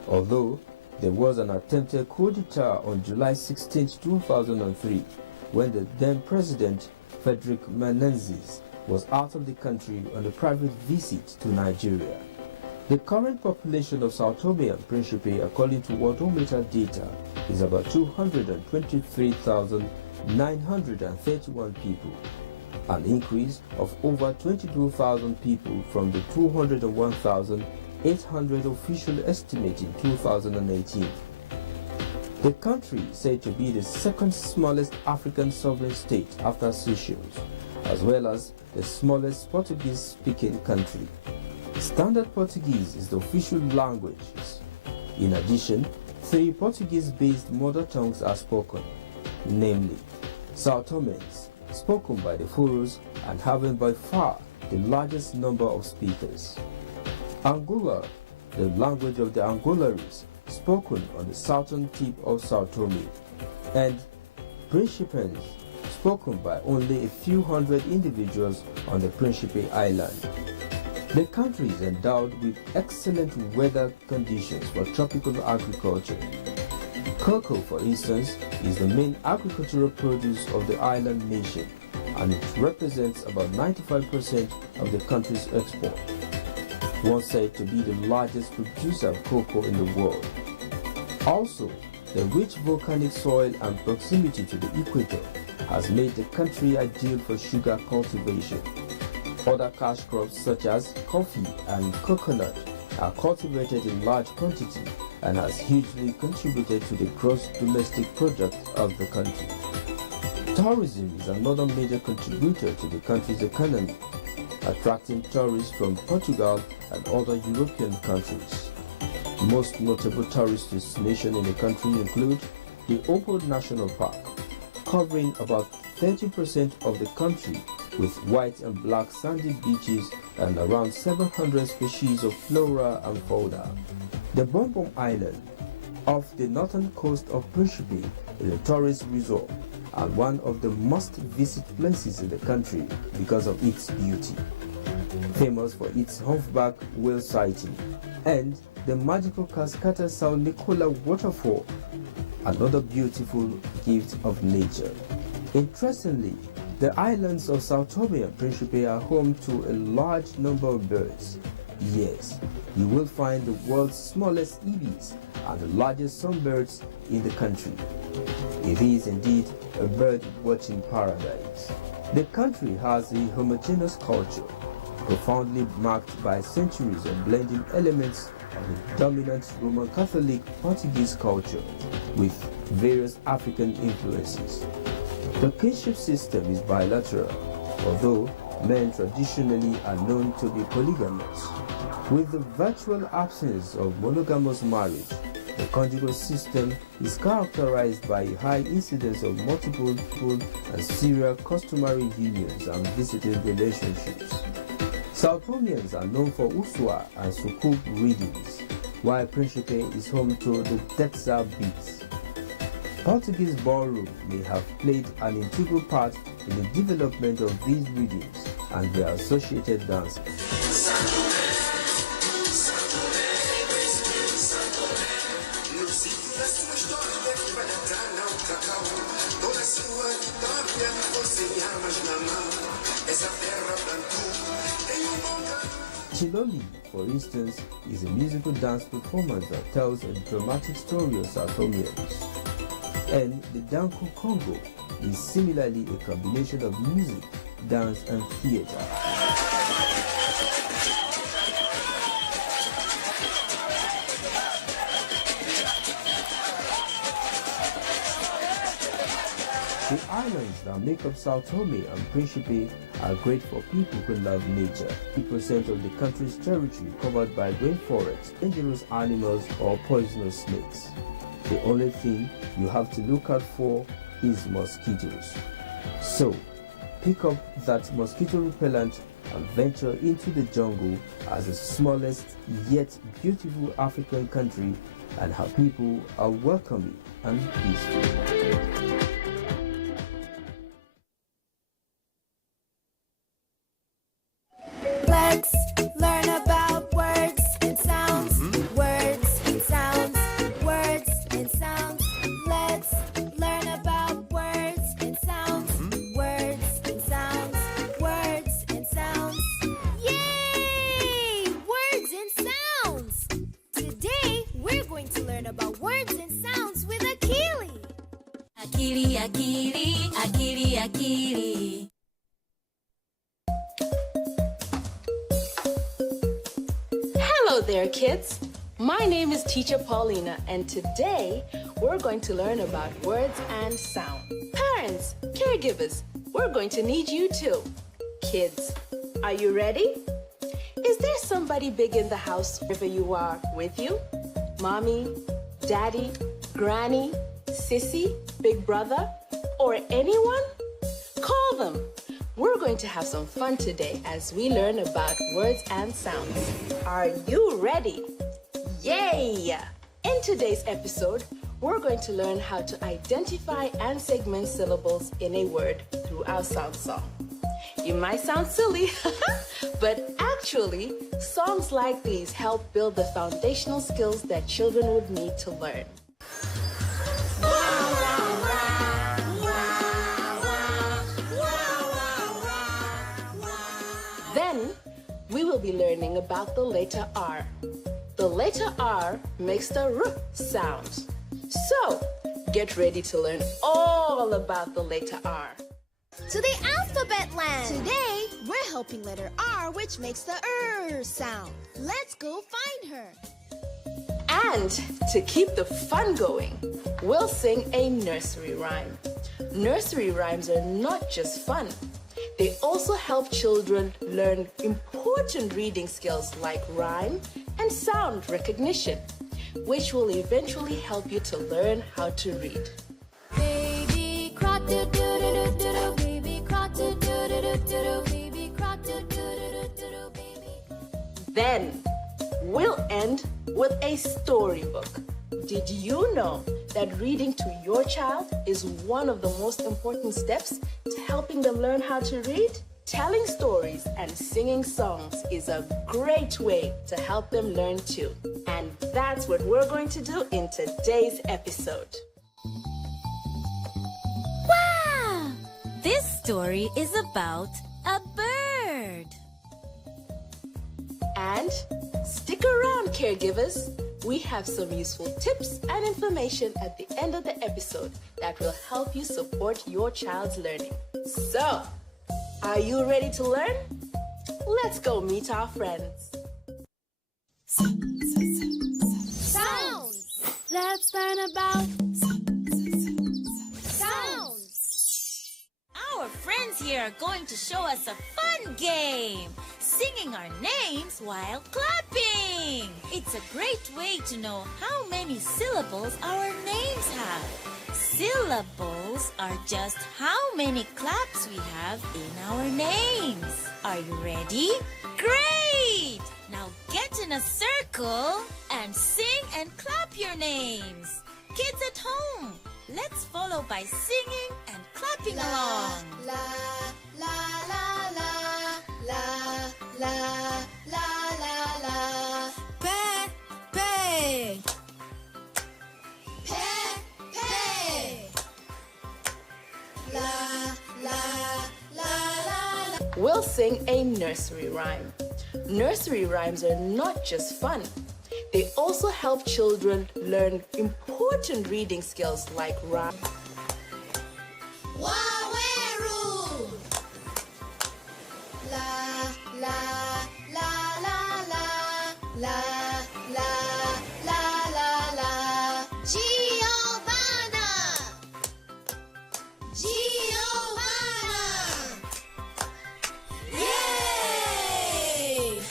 Although there was an attempted coup d'etat on July 16, 2003, when the then president Frederick Menezes was out of the country on a private visit to Nigeria. The current population of Sao Tome and Principe, according to Worldometer data, is about 223,931 people, an increase of over 22,000 people from the 201,800 official estimate in 2018. The country is said to be the second smallest African sovereign state after Seychelles, as well as the smallest Portuguese-speaking country. Standard Portuguese is the official language In addition, 3 Portuguese-based mother tongues are spoken, namely Sao Tomense, spoken by the Furos and having by far the largest number of speakers. Angola, the language of the Angolaris, spoken on the southern tip of Sao Tome, and Principes, spoken by only a few hundred individuals on the Principe Island. The country is endowed with excellent weather conditions for tropical agriculture. Cocoa, for instance, is the main agricultural produce of the island nation, and it represents about 95% of the country's export. Once said to be the largest producer of cocoa in the world. Also, the rich volcanic soil and proximity to the equator has made the country ideal for sugar cultivation. Other cash crops such as coffee and coconut are cultivated in large quantity and has hugely contributed to the gross domestic product of the country. Tourism is another major contributor to the country's economy, attracting tourists from Portugal and other European countries. Most notable tourist destinations in the country include the Opal National Park, covering about 30% of the country with white and black sandy beaches and around 700 species of flora and fauna. The Bombom Island, off the northern coast of Principe, is a tourist resort and one of the must-visit places in the country because of its beauty. Famous for its humpback whale sighting and the magical Cascata São Nicola waterfall, another beautiful gift of nature. Interestingly, the islands of Sao Tome and Principe are home to a large number of birds. Yes, you will find the world's smallest ibis and the largest songbirds in the country. It is indeed a bird-watching paradise. The country has a homogeneous culture, profoundly marked by centuries of blending elements of the dominant Roman Catholic Portuguese culture with various African influences. The kinship system is bilateral, although men traditionally are known to be polygamous. With the virtual absence of monogamous marriage, the conjugal system is characterized by a high incidence of multiple and serial customary unions and visiting relationships. Sao Tomians are known for Usua and Sukuk readings, while Principe is home to the Tetsa beats. Portuguese ballroom may have played an integral part in the development of these readings and their associated dances. Chiloli, for instance, is a musical dance performance that tells a dramatic story of Sao Tomians. And the Danko Congo is similarly a combination of music, dance and theater. The islands that make up Sao Tome and Principe are great for people who love nature. 80% of the country's territory covered by rainforests, dangerous animals or poisonous snakes. The only thing you have to look out for is mosquitoes. So, pick up that mosquito repellent and venture into the jungle as the smallest yet beautiful African country, and her people are welcoming and peaceful. Let's learn about words and sounds. Words and sounds. Words and sounds. Let's learn about words and sounds. Words and sounds. Words and sounds. Yay! Words and sounds. Today we're going to learn about words and sounds with Akili. Akili, Akili, Akili, Akili. Hello there, kids. My name is Teacher Paulina, and today we're going to learn about words and sound. Parents, caregivers, we're going to need you too. Kids, are you ready? Is there somebody big in the house wherever you are with you? mommy, daddy, granny, sissy, big brother, or anyone? Call them. We're going to have some fun today as we learn about words and sounds. Are you ready? Yay! In today's episode, we're going to learn how to identify and segment syllables in a word through our sound song. You might sound silly, but actually, songs like these help build the foundational skills that children would need to learn. Then, we will be learning about the letter R. The letter R makes the R sound. So, get ready to learn all about the letter R. To the alphabet land! Today, we're helping letter R, which makes the sound. Let's go find her. And to keep the fun going, we'll sing a nursery rhyme. Nursery rhymes are not just fun. They also help children learn important reading skills like rhyme and sound recognition, which will eventually help you to learn how to read. Baby croc do do do do do, baby croc do do do do, baby croc do do do, baby. Then we'll end with a storybook. Did you know that reading to your child is one of the most important steps to helping them learn how to read? Telling stories and singing songs is a great way to help them learn too. And that's what we're going to do in today's episode. Wow! This story is about a bird. And stick around, caregivers. We have some useful tips and information at the end of the episode that will help you support your child's learning. So, are you ready to learn? Let's go meet our friends. Sounds! Let's learn about sounds. Our friends here are going to show us a fun game, singing our names while clapping. It's a great way to know how many syllables our names have. Syllables are just how many claps we have in our names. Are you ready? Great! Now get in a circle and sing and clap your names. Kids at home, let's follow by singing and clapping along. La, la, la, la, la, la, la, la, la. Pe, pe. Pe, pe. La, la, la, la, la. We'll sing a nursery rhyme. Nursery rhymes are not just fun. They also help children learn important reading skills like rhyme. Waweru. La, la, la, la, la, la, la, la, la, la. Giovanna. Giovanna. Yay!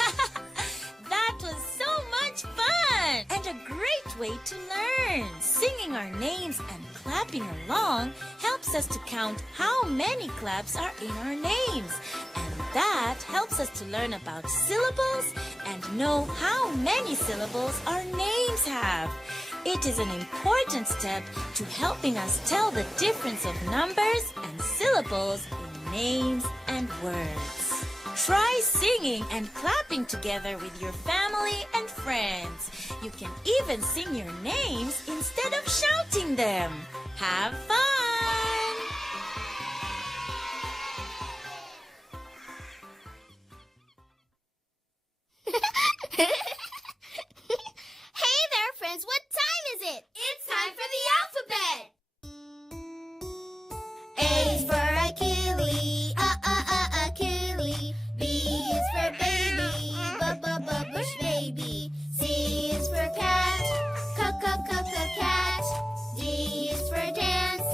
That was so much fun and a great way to learn. Singing our names and clapping along helps us to count how many claps are in our names. And that helps us to learn about syllables and know how many syllables our names have. It is an important step to helping us tell the difference of numbers and syllables in names and words. Try singing and clapping together with your family and friends. You can even sing your names instead of shouting them. Have fun! Hey there, friends. What time is it? It's time for the alphabet. A is for Achille, Achille. B is for baby, bush baby. C is for cat, cat. D is for dance,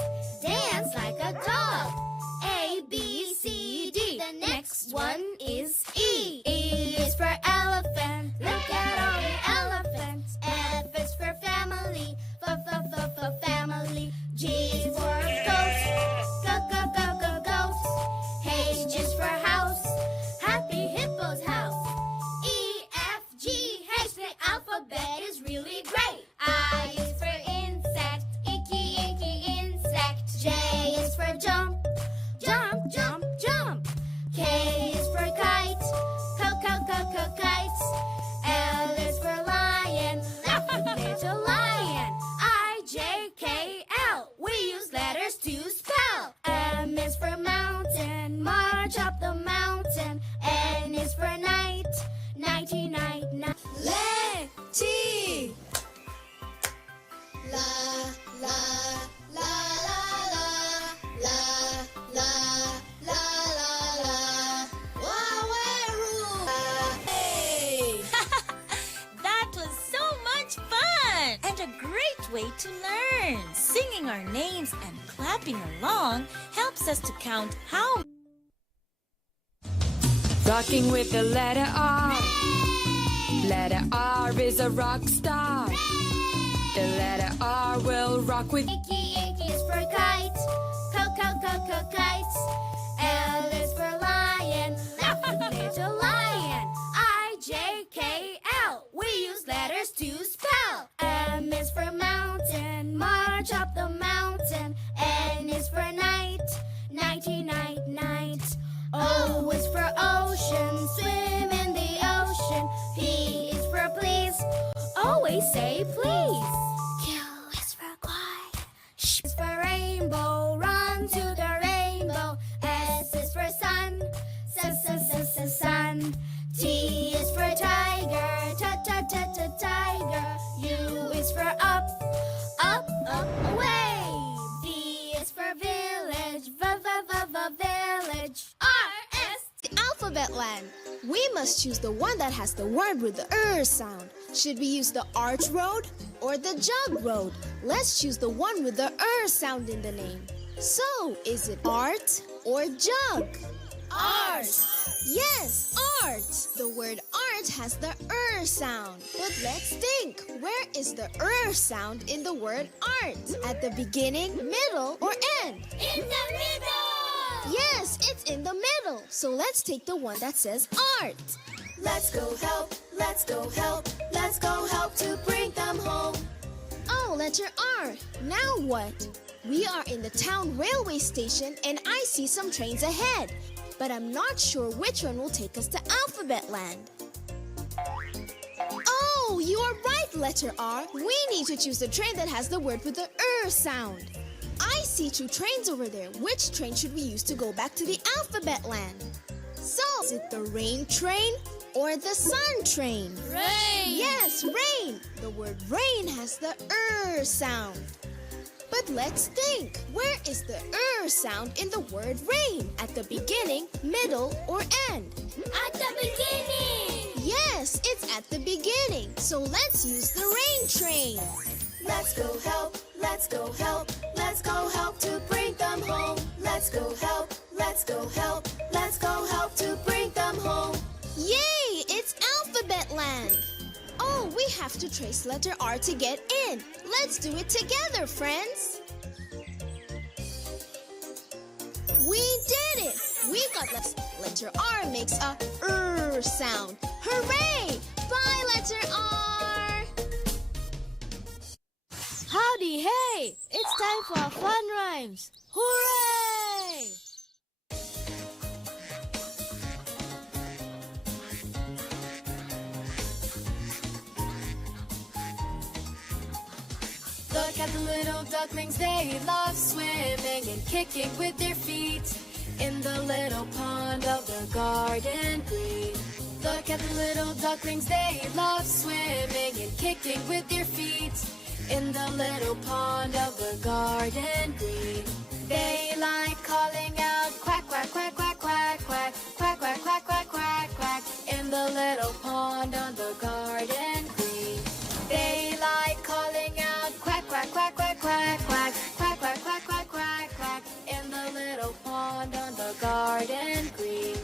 great way to learn. Singing our names and clapping along helps us to count how. Rocking with the letter R. Letter R is a rock star. The letter R will rock with. Icky is for kite. Kites. L is for lion. Laugh with little lion. IJKL. We use letters to spell. M is for mountain. March up the mountain. N is for night. Nighty night. O is for ocean. Swim in the ocean. P is for please. Always say please. Q is for quiet. Sh is for rainbow. Run to the rainbow. S is for sun. Sun. T is for tiger. Tiger. U is for up. Away. V is for village. Village. The alphabet land. We must choose the one that has the word with the sound. Should we use the arch road or the jug road? Let's choose the one with the sound in the name. So, is it art or jug? Art. Yes, art. The word art has the sound. But let's think. Where is the sound in the word art? At the beginning, middle, or end? In the middle. Yes, it's in the middle. So let's take the one that says art. Let's go help. Let's go help to bring them home. Oh, letter R. Now what? We are in the town railway station and I see some trains ahead. But I'm not sure which one will take us to alphabet land. Oh, you are right, letter R. We need to choose the train that has the word with the sound. I see 2 trains over there. Which train should we use to go back to the alphabet land? So, is it the rain train or the sun train? Rain! Yes, rain! The word rain has the sound. But let's think. Where is the sound in the word rain? At the beginning, middle, or end? At the beginning! Yes, it's at the beginning. So let's use the rain train. Let's go help to bring them home. Let's go help to bring them home. Yay! It's alphabet land. Oh, we have to trace letter R to get in. Let's do it together, friends. We did it! We got letter R makes a sound. Hooray! Bye, letter R! Howdy, hey! It's time for our fun rhymes. Hooray! Look at the little ducklings, they love swimming and kicking with their feet in the little pond of the garden green. Look at the little ducklings, they love swimming and kicking with their feet in the little pond of the garden green. They like calling out quack, quack, quack, quack, quack, quack, quack, quack, quack, quack, quack, quack in the little pond on the garden green. They like calling out quack, quack, quack, quack, quack, quack, quack, quack, quack, quack, quack, quack in the little pond on the garden green.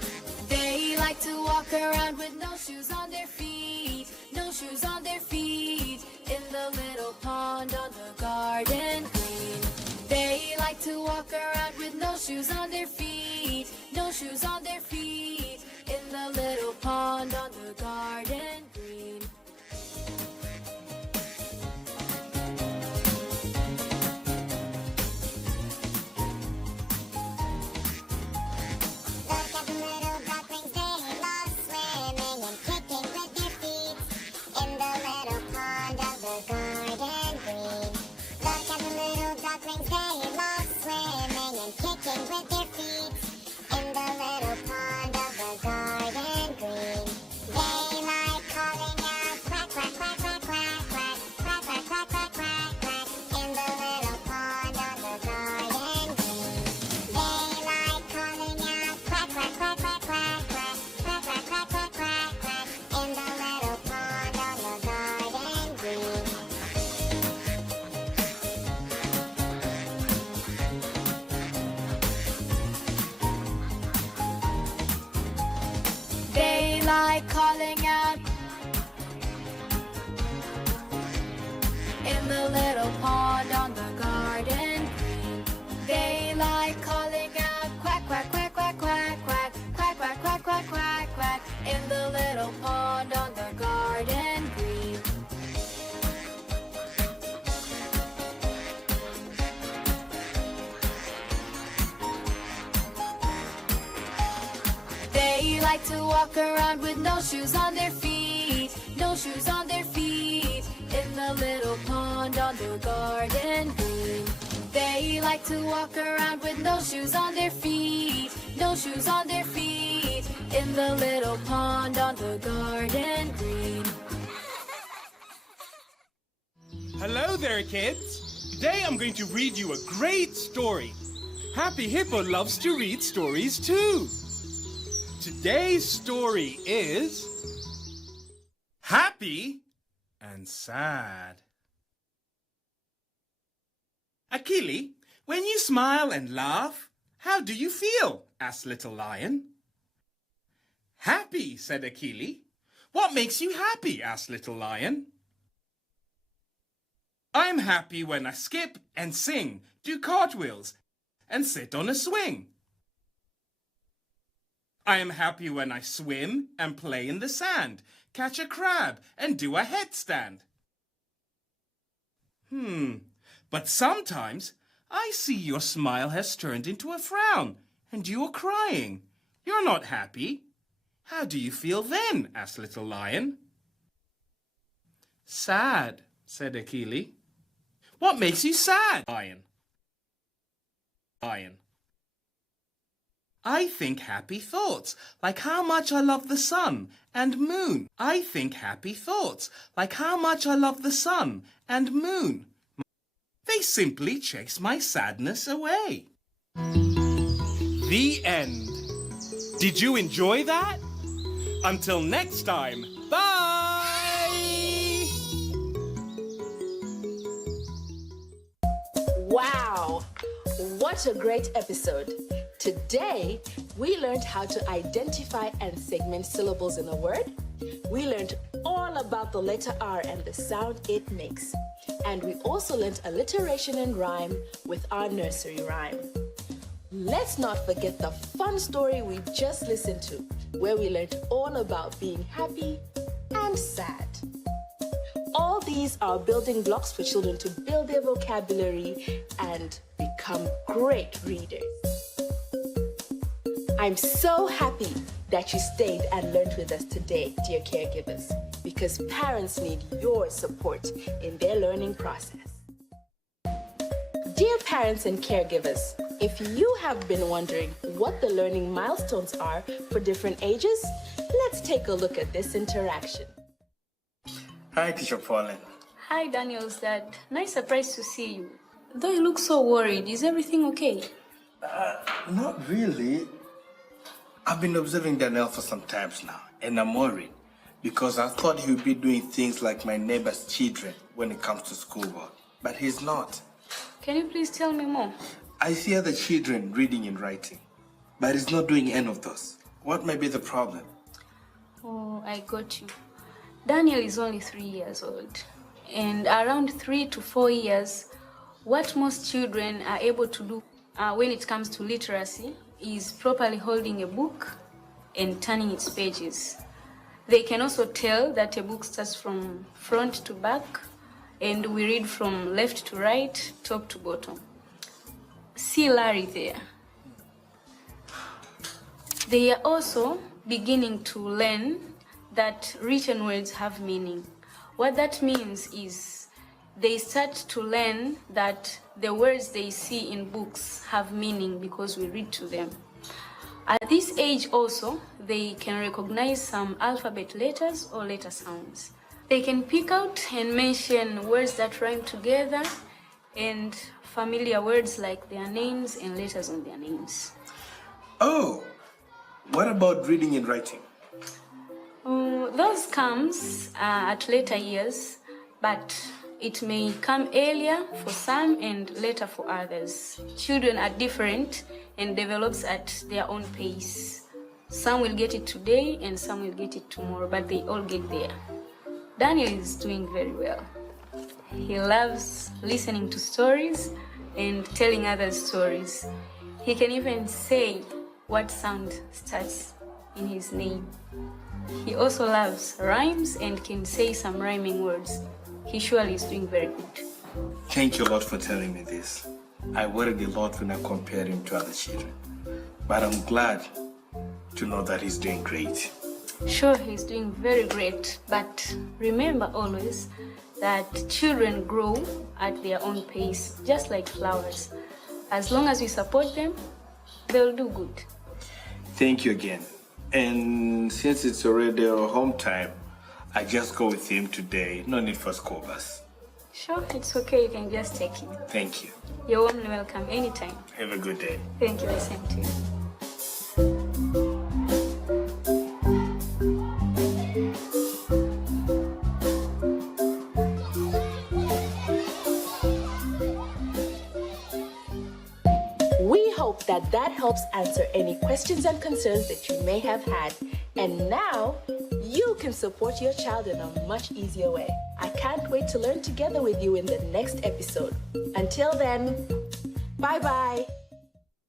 They like to walk around with no shoes on their feet, no shoes on their feet in the little pond on the garden green. They like to walk around with no shoes on their feet, no shoes on their feet in the little pond on the garden green. like calling out in the little pond on the garden green. They like calling out quack, quack, quack, quack, quack, quack, quack, quack, quack, quack, quack, quack, in the little pond on the garden green. They like to walk around with no shoes on their feet, no shoes on their feet, in the little pond on the garden green. They like to walk around with no shoes on their feet, no shoes on their feet, in the little pond on the garden green. Hello there, kids. Today I'm going to read you a great story. Happy Hippo loves to read stories too. Today's story is Happy and Sad. Akili, when you smile and laugh, how do you feel? Asked Little Lion. Happy, said Akili. What makes you happy? Asked Little Lion. I'm happy when I skip and sing, do cartwheels, and sit on a swing. I am happy when I swim and play in the sand, catch a crab and do a headstand. But sometimes I see your smile has turned into a frown and you are crying. You're not happy. How do you feel then? Asked Little Lion. Sad, said Akili. What makes you sad? Lion. I think happy thoughts, like how much I love the sun and moon. I think happy thoughts, like how much I love the sun and moon. They simply chase my sadness away. The end. Did you enjoy that? Until next time, bye! Wow, what a great episode. Today, we learned how to identify and segment syllables in a word. We learned all about the letter R and the sound it makes. And we also learned alliteration and rhyme with our nursery rhyme. Let's not forget the fun story we just listened to, where we learned all about being happy and sad. All these are building blocks for children to build their vocabulary and become great readers. I'm so happy that you stayed and learned with us today, dear caregivers, because parents need your support in their learning process. Dear parents and caregivers, if you have been wondering what the learning milestones are for different ages, let's take a look at this interaction. Hi, Teacher Pauline. Hi, Daniel's dad. Nice surprise to see you. Though you look so worried, is everything okay? Not really. I've been observing Daniel for some time now, and I'm worried because I thought he would be doing things like my neighbor's children when it comes to schoolwork, but he's not. Can you please tell me more? I see other children reading and writing, but he's not doing any of those. What may be the problem? Oh, I got you. Daniel is only 3 years old, and around 3 to 4 years, what most children are able to do when it comes to literacy is properly holding a book and turning its pages. They can also tell that a book starts from front to back, and we read from left to right, top to bottom. See Larry there. They are also beginning to learn that written words have meaning. What that means is they start to learn that the words they see in books have meaning because we read to them. At this age also, they can recognize some alphabet letters or letter sounds. They can pick out and mention words that rhyme together and familiar words like their names and letters on their names. Oh, what about reading and writing? Those comes at later years, but it may come earlier for some and later for others. Children are different and develops at their own pace. Some will get it today and some will get it tomorrow, but they all get there. Daniel is doing very well. He loves listening to stories and telling others stories. He can even say what sound starts in his name. He also loves rhymes and can say some rhyming words. He surely is doing very good. Thank you a lot for telling me this. I worried a lot when I compared him to other children. But I'm glad to know that he's doing great. Sure, he's doing very great, but remember always that children grow at their own pace, just like flowers. As long as we support them, they'll do good. Thank you again. And since it's already home time, I just go with him today. No need for school bus. Sure, it's okay. You can just take him. Thank you. You're warmly welcome anytime. Have a good day. Thank you. The same to you. We hope that helps answer any questions and concerns that you may have had. And now, you can support your child in a much easier way. I can't wait to learn together with you in the next episode. Until then, bye-bye.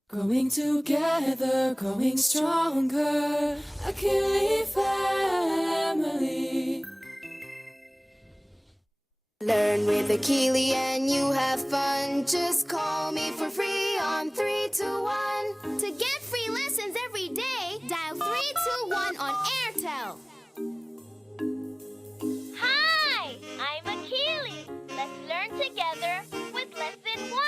Growing together, growing stronger, Akili family. Learn with Akili and you have fun. Just call me for free on 321. To get free lessons every day, dial 321 on Airtel. Hi, I'm Akili. Let's learn together with Lesson 1.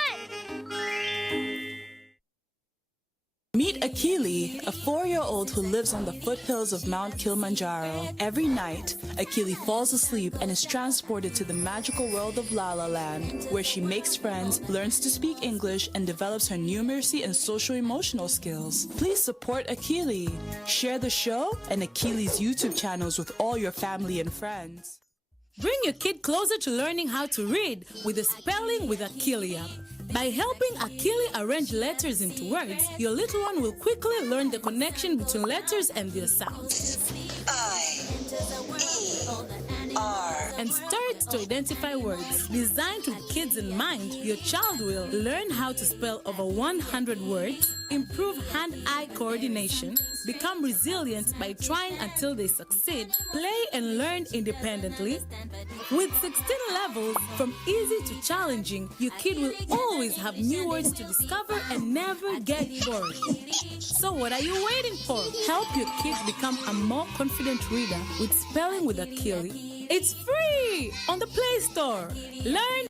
Meet Akili, a 4-year-old who lives on the foothills of Mount Kilimanjaro. Every night, Akili falls asleep and is transported to the magical world of La La Land, where she makes friends, learns to speak English, and develops her numeracy and social-emotional skills. Please support Akili. Share the show and Akili's YouTube channels with all your family and friends. Bring your kid closer to learning how to read with the Spelling with Akili app. By helping Akili arrange letters into words, your little one will quickly learn the connection between letters and their sounds. And start to identify words. Designed with kids in mind, your child will learn how to spell over 100 words, improve hand-eye coordination, become resilient by trying until they succeed, play and learn independently. With 16 levels, from easy to challenging, your kid will always have new words to discover and never get bored. So what are you waiting for? Help your kid become a more confident reader with Spelling with Akili. It's free on the Play Store. Learn.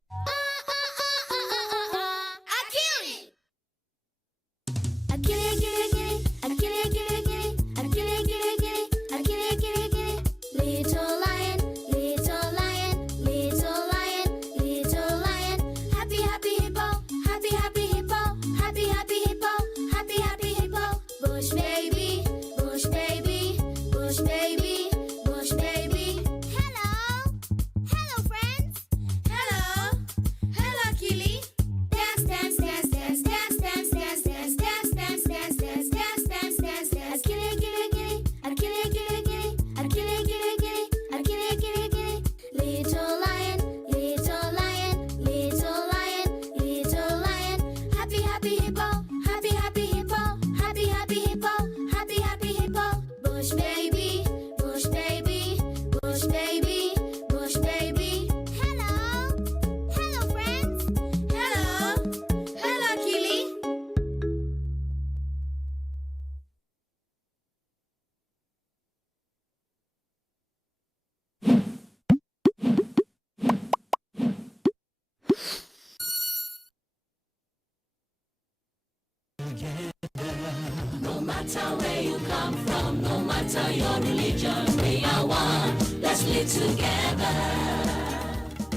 No matter where you come from, no matter your religion, we are one. Let's live together.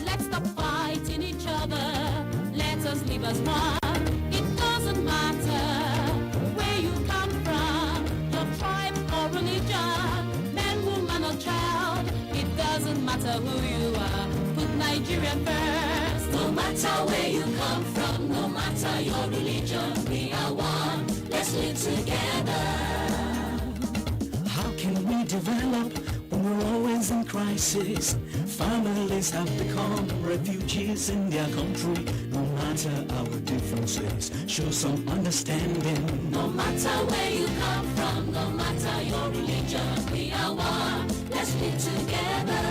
Let's stop fighting each other. Let us live as one. It doesn't matter where you come from, your tribe or religion, man, woman or child. It doesn't matter who you are. Put Nigeria first. No matter where you come from, no matter your religion, we are one. Let's live together. develop when we're always in crisis. Families have become refugees in their country. No matter our differences, show some understanding. No matter where you come from, no matter your religion, we are one. Let's live together.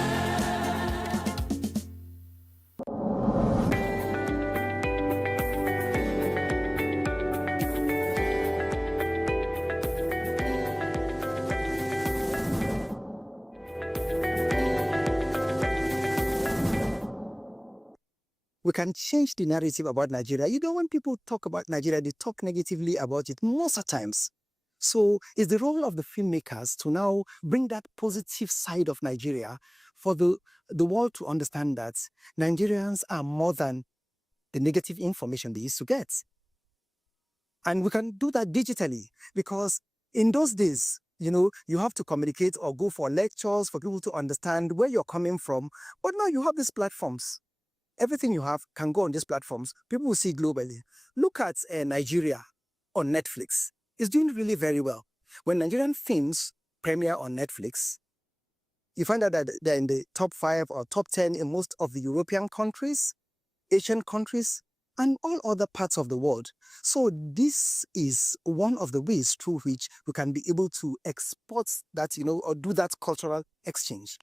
We can change the narrative about Nigeria. You know, when people talk about Nigeria, they talk negatively about it most of the times. So it's the role of the filmmakers to now bring that positive side of Nigeria for the world to understand that Nigerians are more than the negative information they used to get. And we can do that digitally, because in those days, you know, you have to communicate or go for lectures for people to understand where you're coming from. But now you have these platforms. Everything you have can go on these platforms. People will see globally. Look at Nigeria on Netflix. It's doing really very well. When Nigerian films premiere on Netflix, you find out that they're in the top 5 or top 10 in most of the European countries, Asian countries, and all other parts of the world. So this is one of the ways through which we can be able to export that, you know, or do that cultural exchange.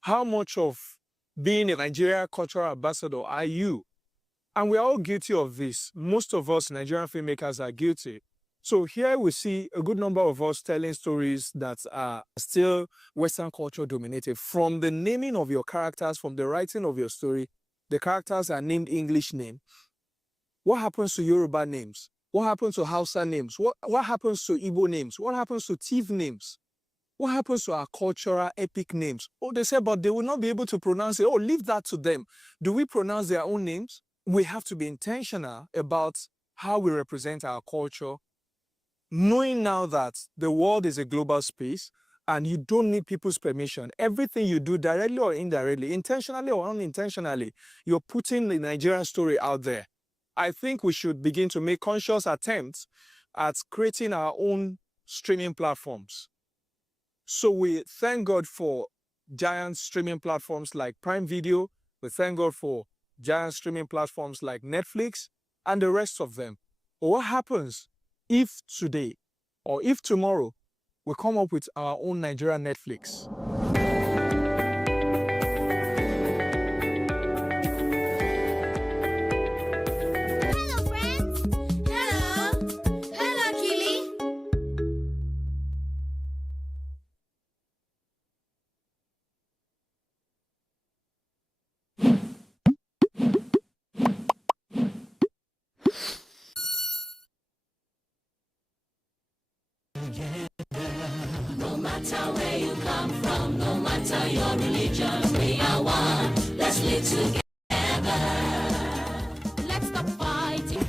How much of being a Nigeria cultural ambassador are you? And we're all guilty of this. Most of us Nigerian filmmakers are guilty. So here we see a good number of us telling stories that are still Western culture dominated. From the naming of your characters, from the writing of your story, the characters are named English name. What happens to Yoruba names? What happens to Hausa names? What happens to Igbo names? What happens to Tiv names? What happens to our cultural epic names? Oh, they say, but they will not be able to pronounce it. Oh, leave that to them. Do we pronounce their own names? We have to be intentional about how we represent our culture, knowing now that the world is a global space and you don't need people's permission. Everything you do, directly or indirectly, intentionally or unintentionally, you're putting the Nigerian story out there. I think we should begin to make conscious attempts at creating our own streaming platforms. So we thank God for giant streaming platforms like Prime Video. We thank God for giant streaming platforms like Netflix and the rest of them. But what happens if today or if tomorrow we come up with our own Nigerian Netflix? No matter where you come from, no matter your religion, we are one. Let's live together. Let's stop fighting.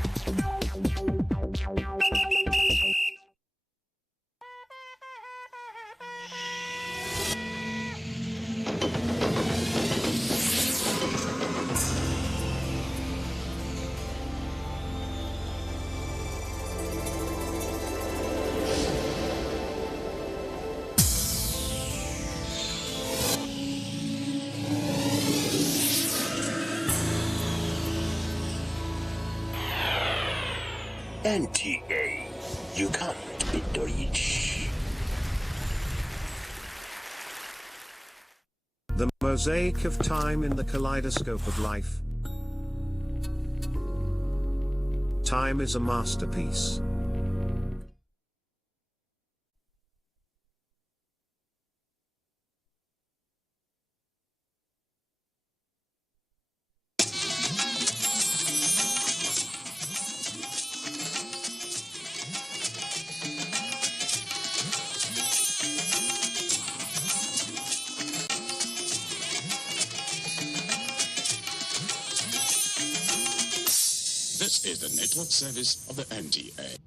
NTA, you can't beat the rich. The mosaic of time in the kaleidoscope of life. Time is a masterpiece. This is the network service of the NTA.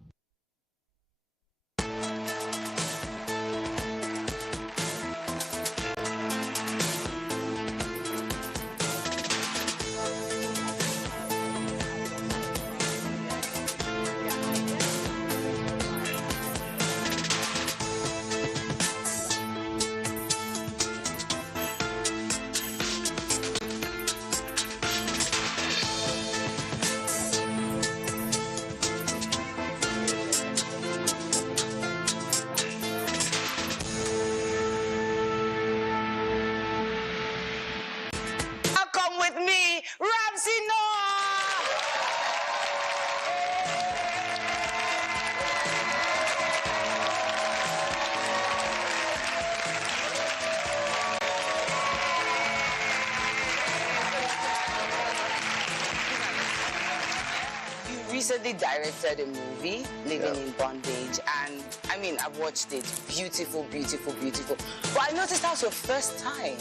recently directed a movie, Living in Bondage, and I mean, I've watched it. Beautiful, beautiful, beautiful. But I noticed that was your first time,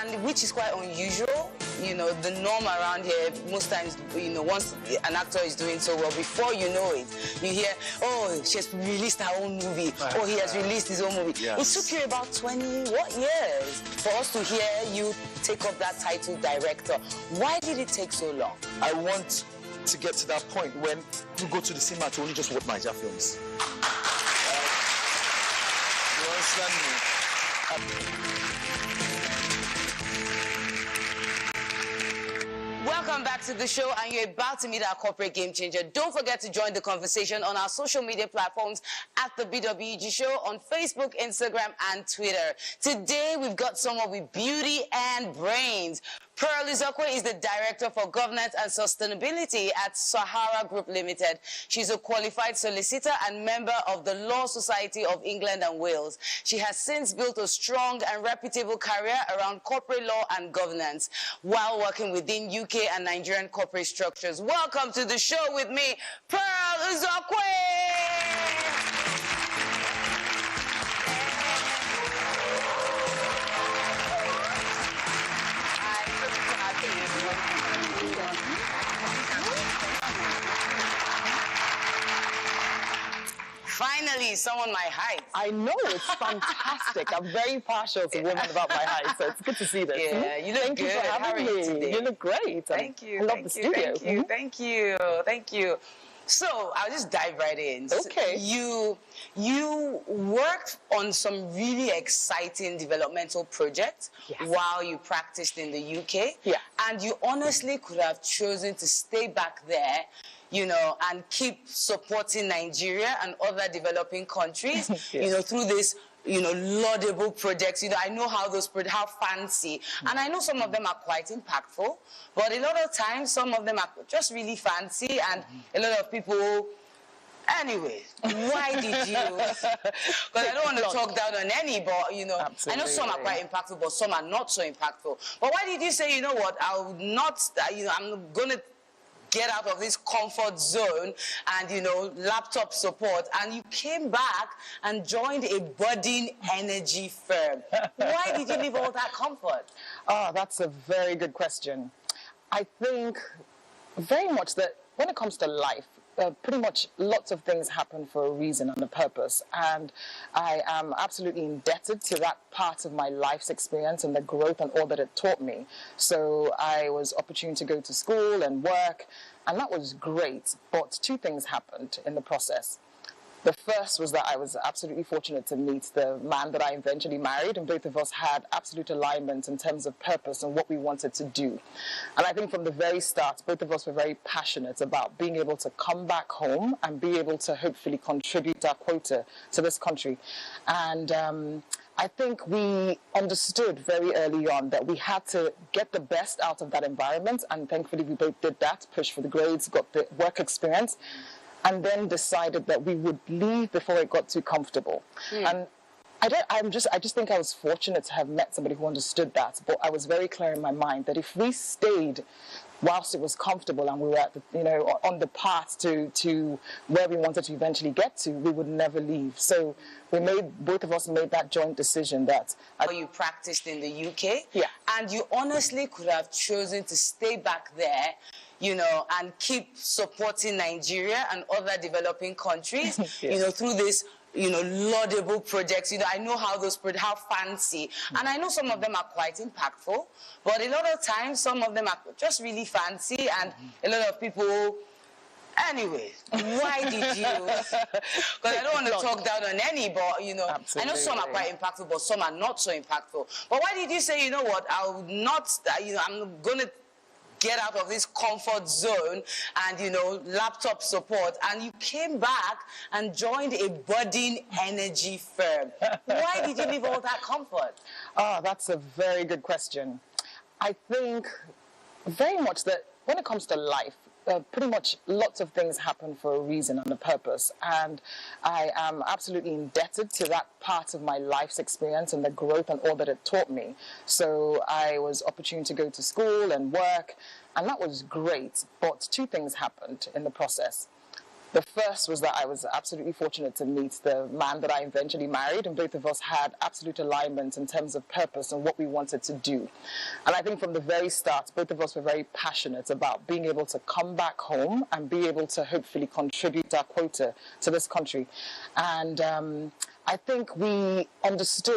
and which is quite unusual. You know, the norm around here, most times, you know, once an actor is doing so well, before you know it, you hear, oh, she has released her own movie, or he has released his own movie. Yes. It took you about 20 years for us to hear you take up that title, director. Why did it take so long? I want to get to that point when you go to the cinema to only just watch Nigerian films. You understand me? Welcome back to the show, and you're about to meet our corporate game changer. Don't forget to join the conversation on our social media platforms at the BWG Show on Facebook, Instagram, and Twitter. Today, we've got someone with beauty and brains. Pearl Izokwe is the Director for Governance and Sustainability at Sahara Group Limited. She's a qualified solicitor and member of the Law Society of England and Wales. She has since built a strong and reputable career around corporate law and governance while working within UK and Nigerian corporate structures. Welcome to the show with me, Pearl Izokwe! Finally, someone my height. I know, it's fantastic. I'm very partial to women about my height, so it's good to see this. Yeah, you look Thank good. you for having me. Today? You look great. Thank you. I love the studio. Thank you. Thank you. Thank you. So I'll just dive right in. Okay. You worked on some really exciting developmental projects while you practiced in the UK. Yeah. And you honestly could have chosen to stay back there, you know, and keep supporting Nigeria and other developing countries, you know, through this, you know, laudable projects. You know, I know how those projects, how fancy, and I know some of them are quite impactful, but a lot of times some of them are just really fancy, and a lot of people. Anyway, why did you? Because I don't want to talk down on any, but you know, I know some are quite impactful, but some are not so impactful. But why did you say, you know what, I'll not, you know, I'm going to get out of this comfort zone and, you know, laptop support, and you came back and joined a budding energy firm? Why did you leave all that comfort? Oh, that's a very good question. I think very much that when it comes to life, pretty much lots of things happen for a reason and a purpose, and I am absolutely indebted to that part of my life's experience and the growth and all that it taught me. So I was opportune to go to school and work, and that was great, but two things happened in the process. The first was that I was absolutely fortunate to meet the man that I eventually married, and both of us had absolute alignment in terms of purpose and what we wanted to do. And I think from the very start, both of us were very passionate about being able to come back home and be able to hopefully contribute our quota to this country. And I think we understood very early on that we had to get the best out of that environment, and thankfully we both did that, pushed for the grades, got the work experience, and then decided that we would leave before it got too comfortable. And I just think I was fortunate to have met somebody who understood that, but I was very clear in my mind that if we stayed whilst it was comfortable and we were at the, you know, on the path to where we wanted to eventually get to, we would never leave. So both of us made that joint decision that you practiced in the UK, and you honestly could have chosen to stay back there, you know, and keep supporting Nigeria and other developing countries, you know, through this, you know, laudable projects. You know, I know how those projects, how fancy, and I know some of them are quite impactful, but a lot of times some of them are just really fancy, and a lot of people. Anyway, why did you? Because I don't want to talk down on any, but you know, I know some are quite impactful, but some are not so impactful. But why did you say, you know what, I'll not, you know, I'm going to get out of this comfort zone and, you know, laptop support, and you came back and joined a budding energy firm? Why did you leave all that comfort? Oh, that's a very good question. I think very much that when it comes to life, pretty much lots of things happen for a reason and a purpose. And I am absolutely indebted to that part of my life's experience and the growth and all that it taught me. So I was opportune to go to school and work, and that was great. But two things happened in the process. The first was that I was absolutely fortunate to meet the man that I eventually married, and both of us had absolute alignment in terms of purpose and what we wanted to do. And I think from the very start, both of us were very passionate about being able to come back home and be able to hopefully contribute our quota to this country. And I think we understood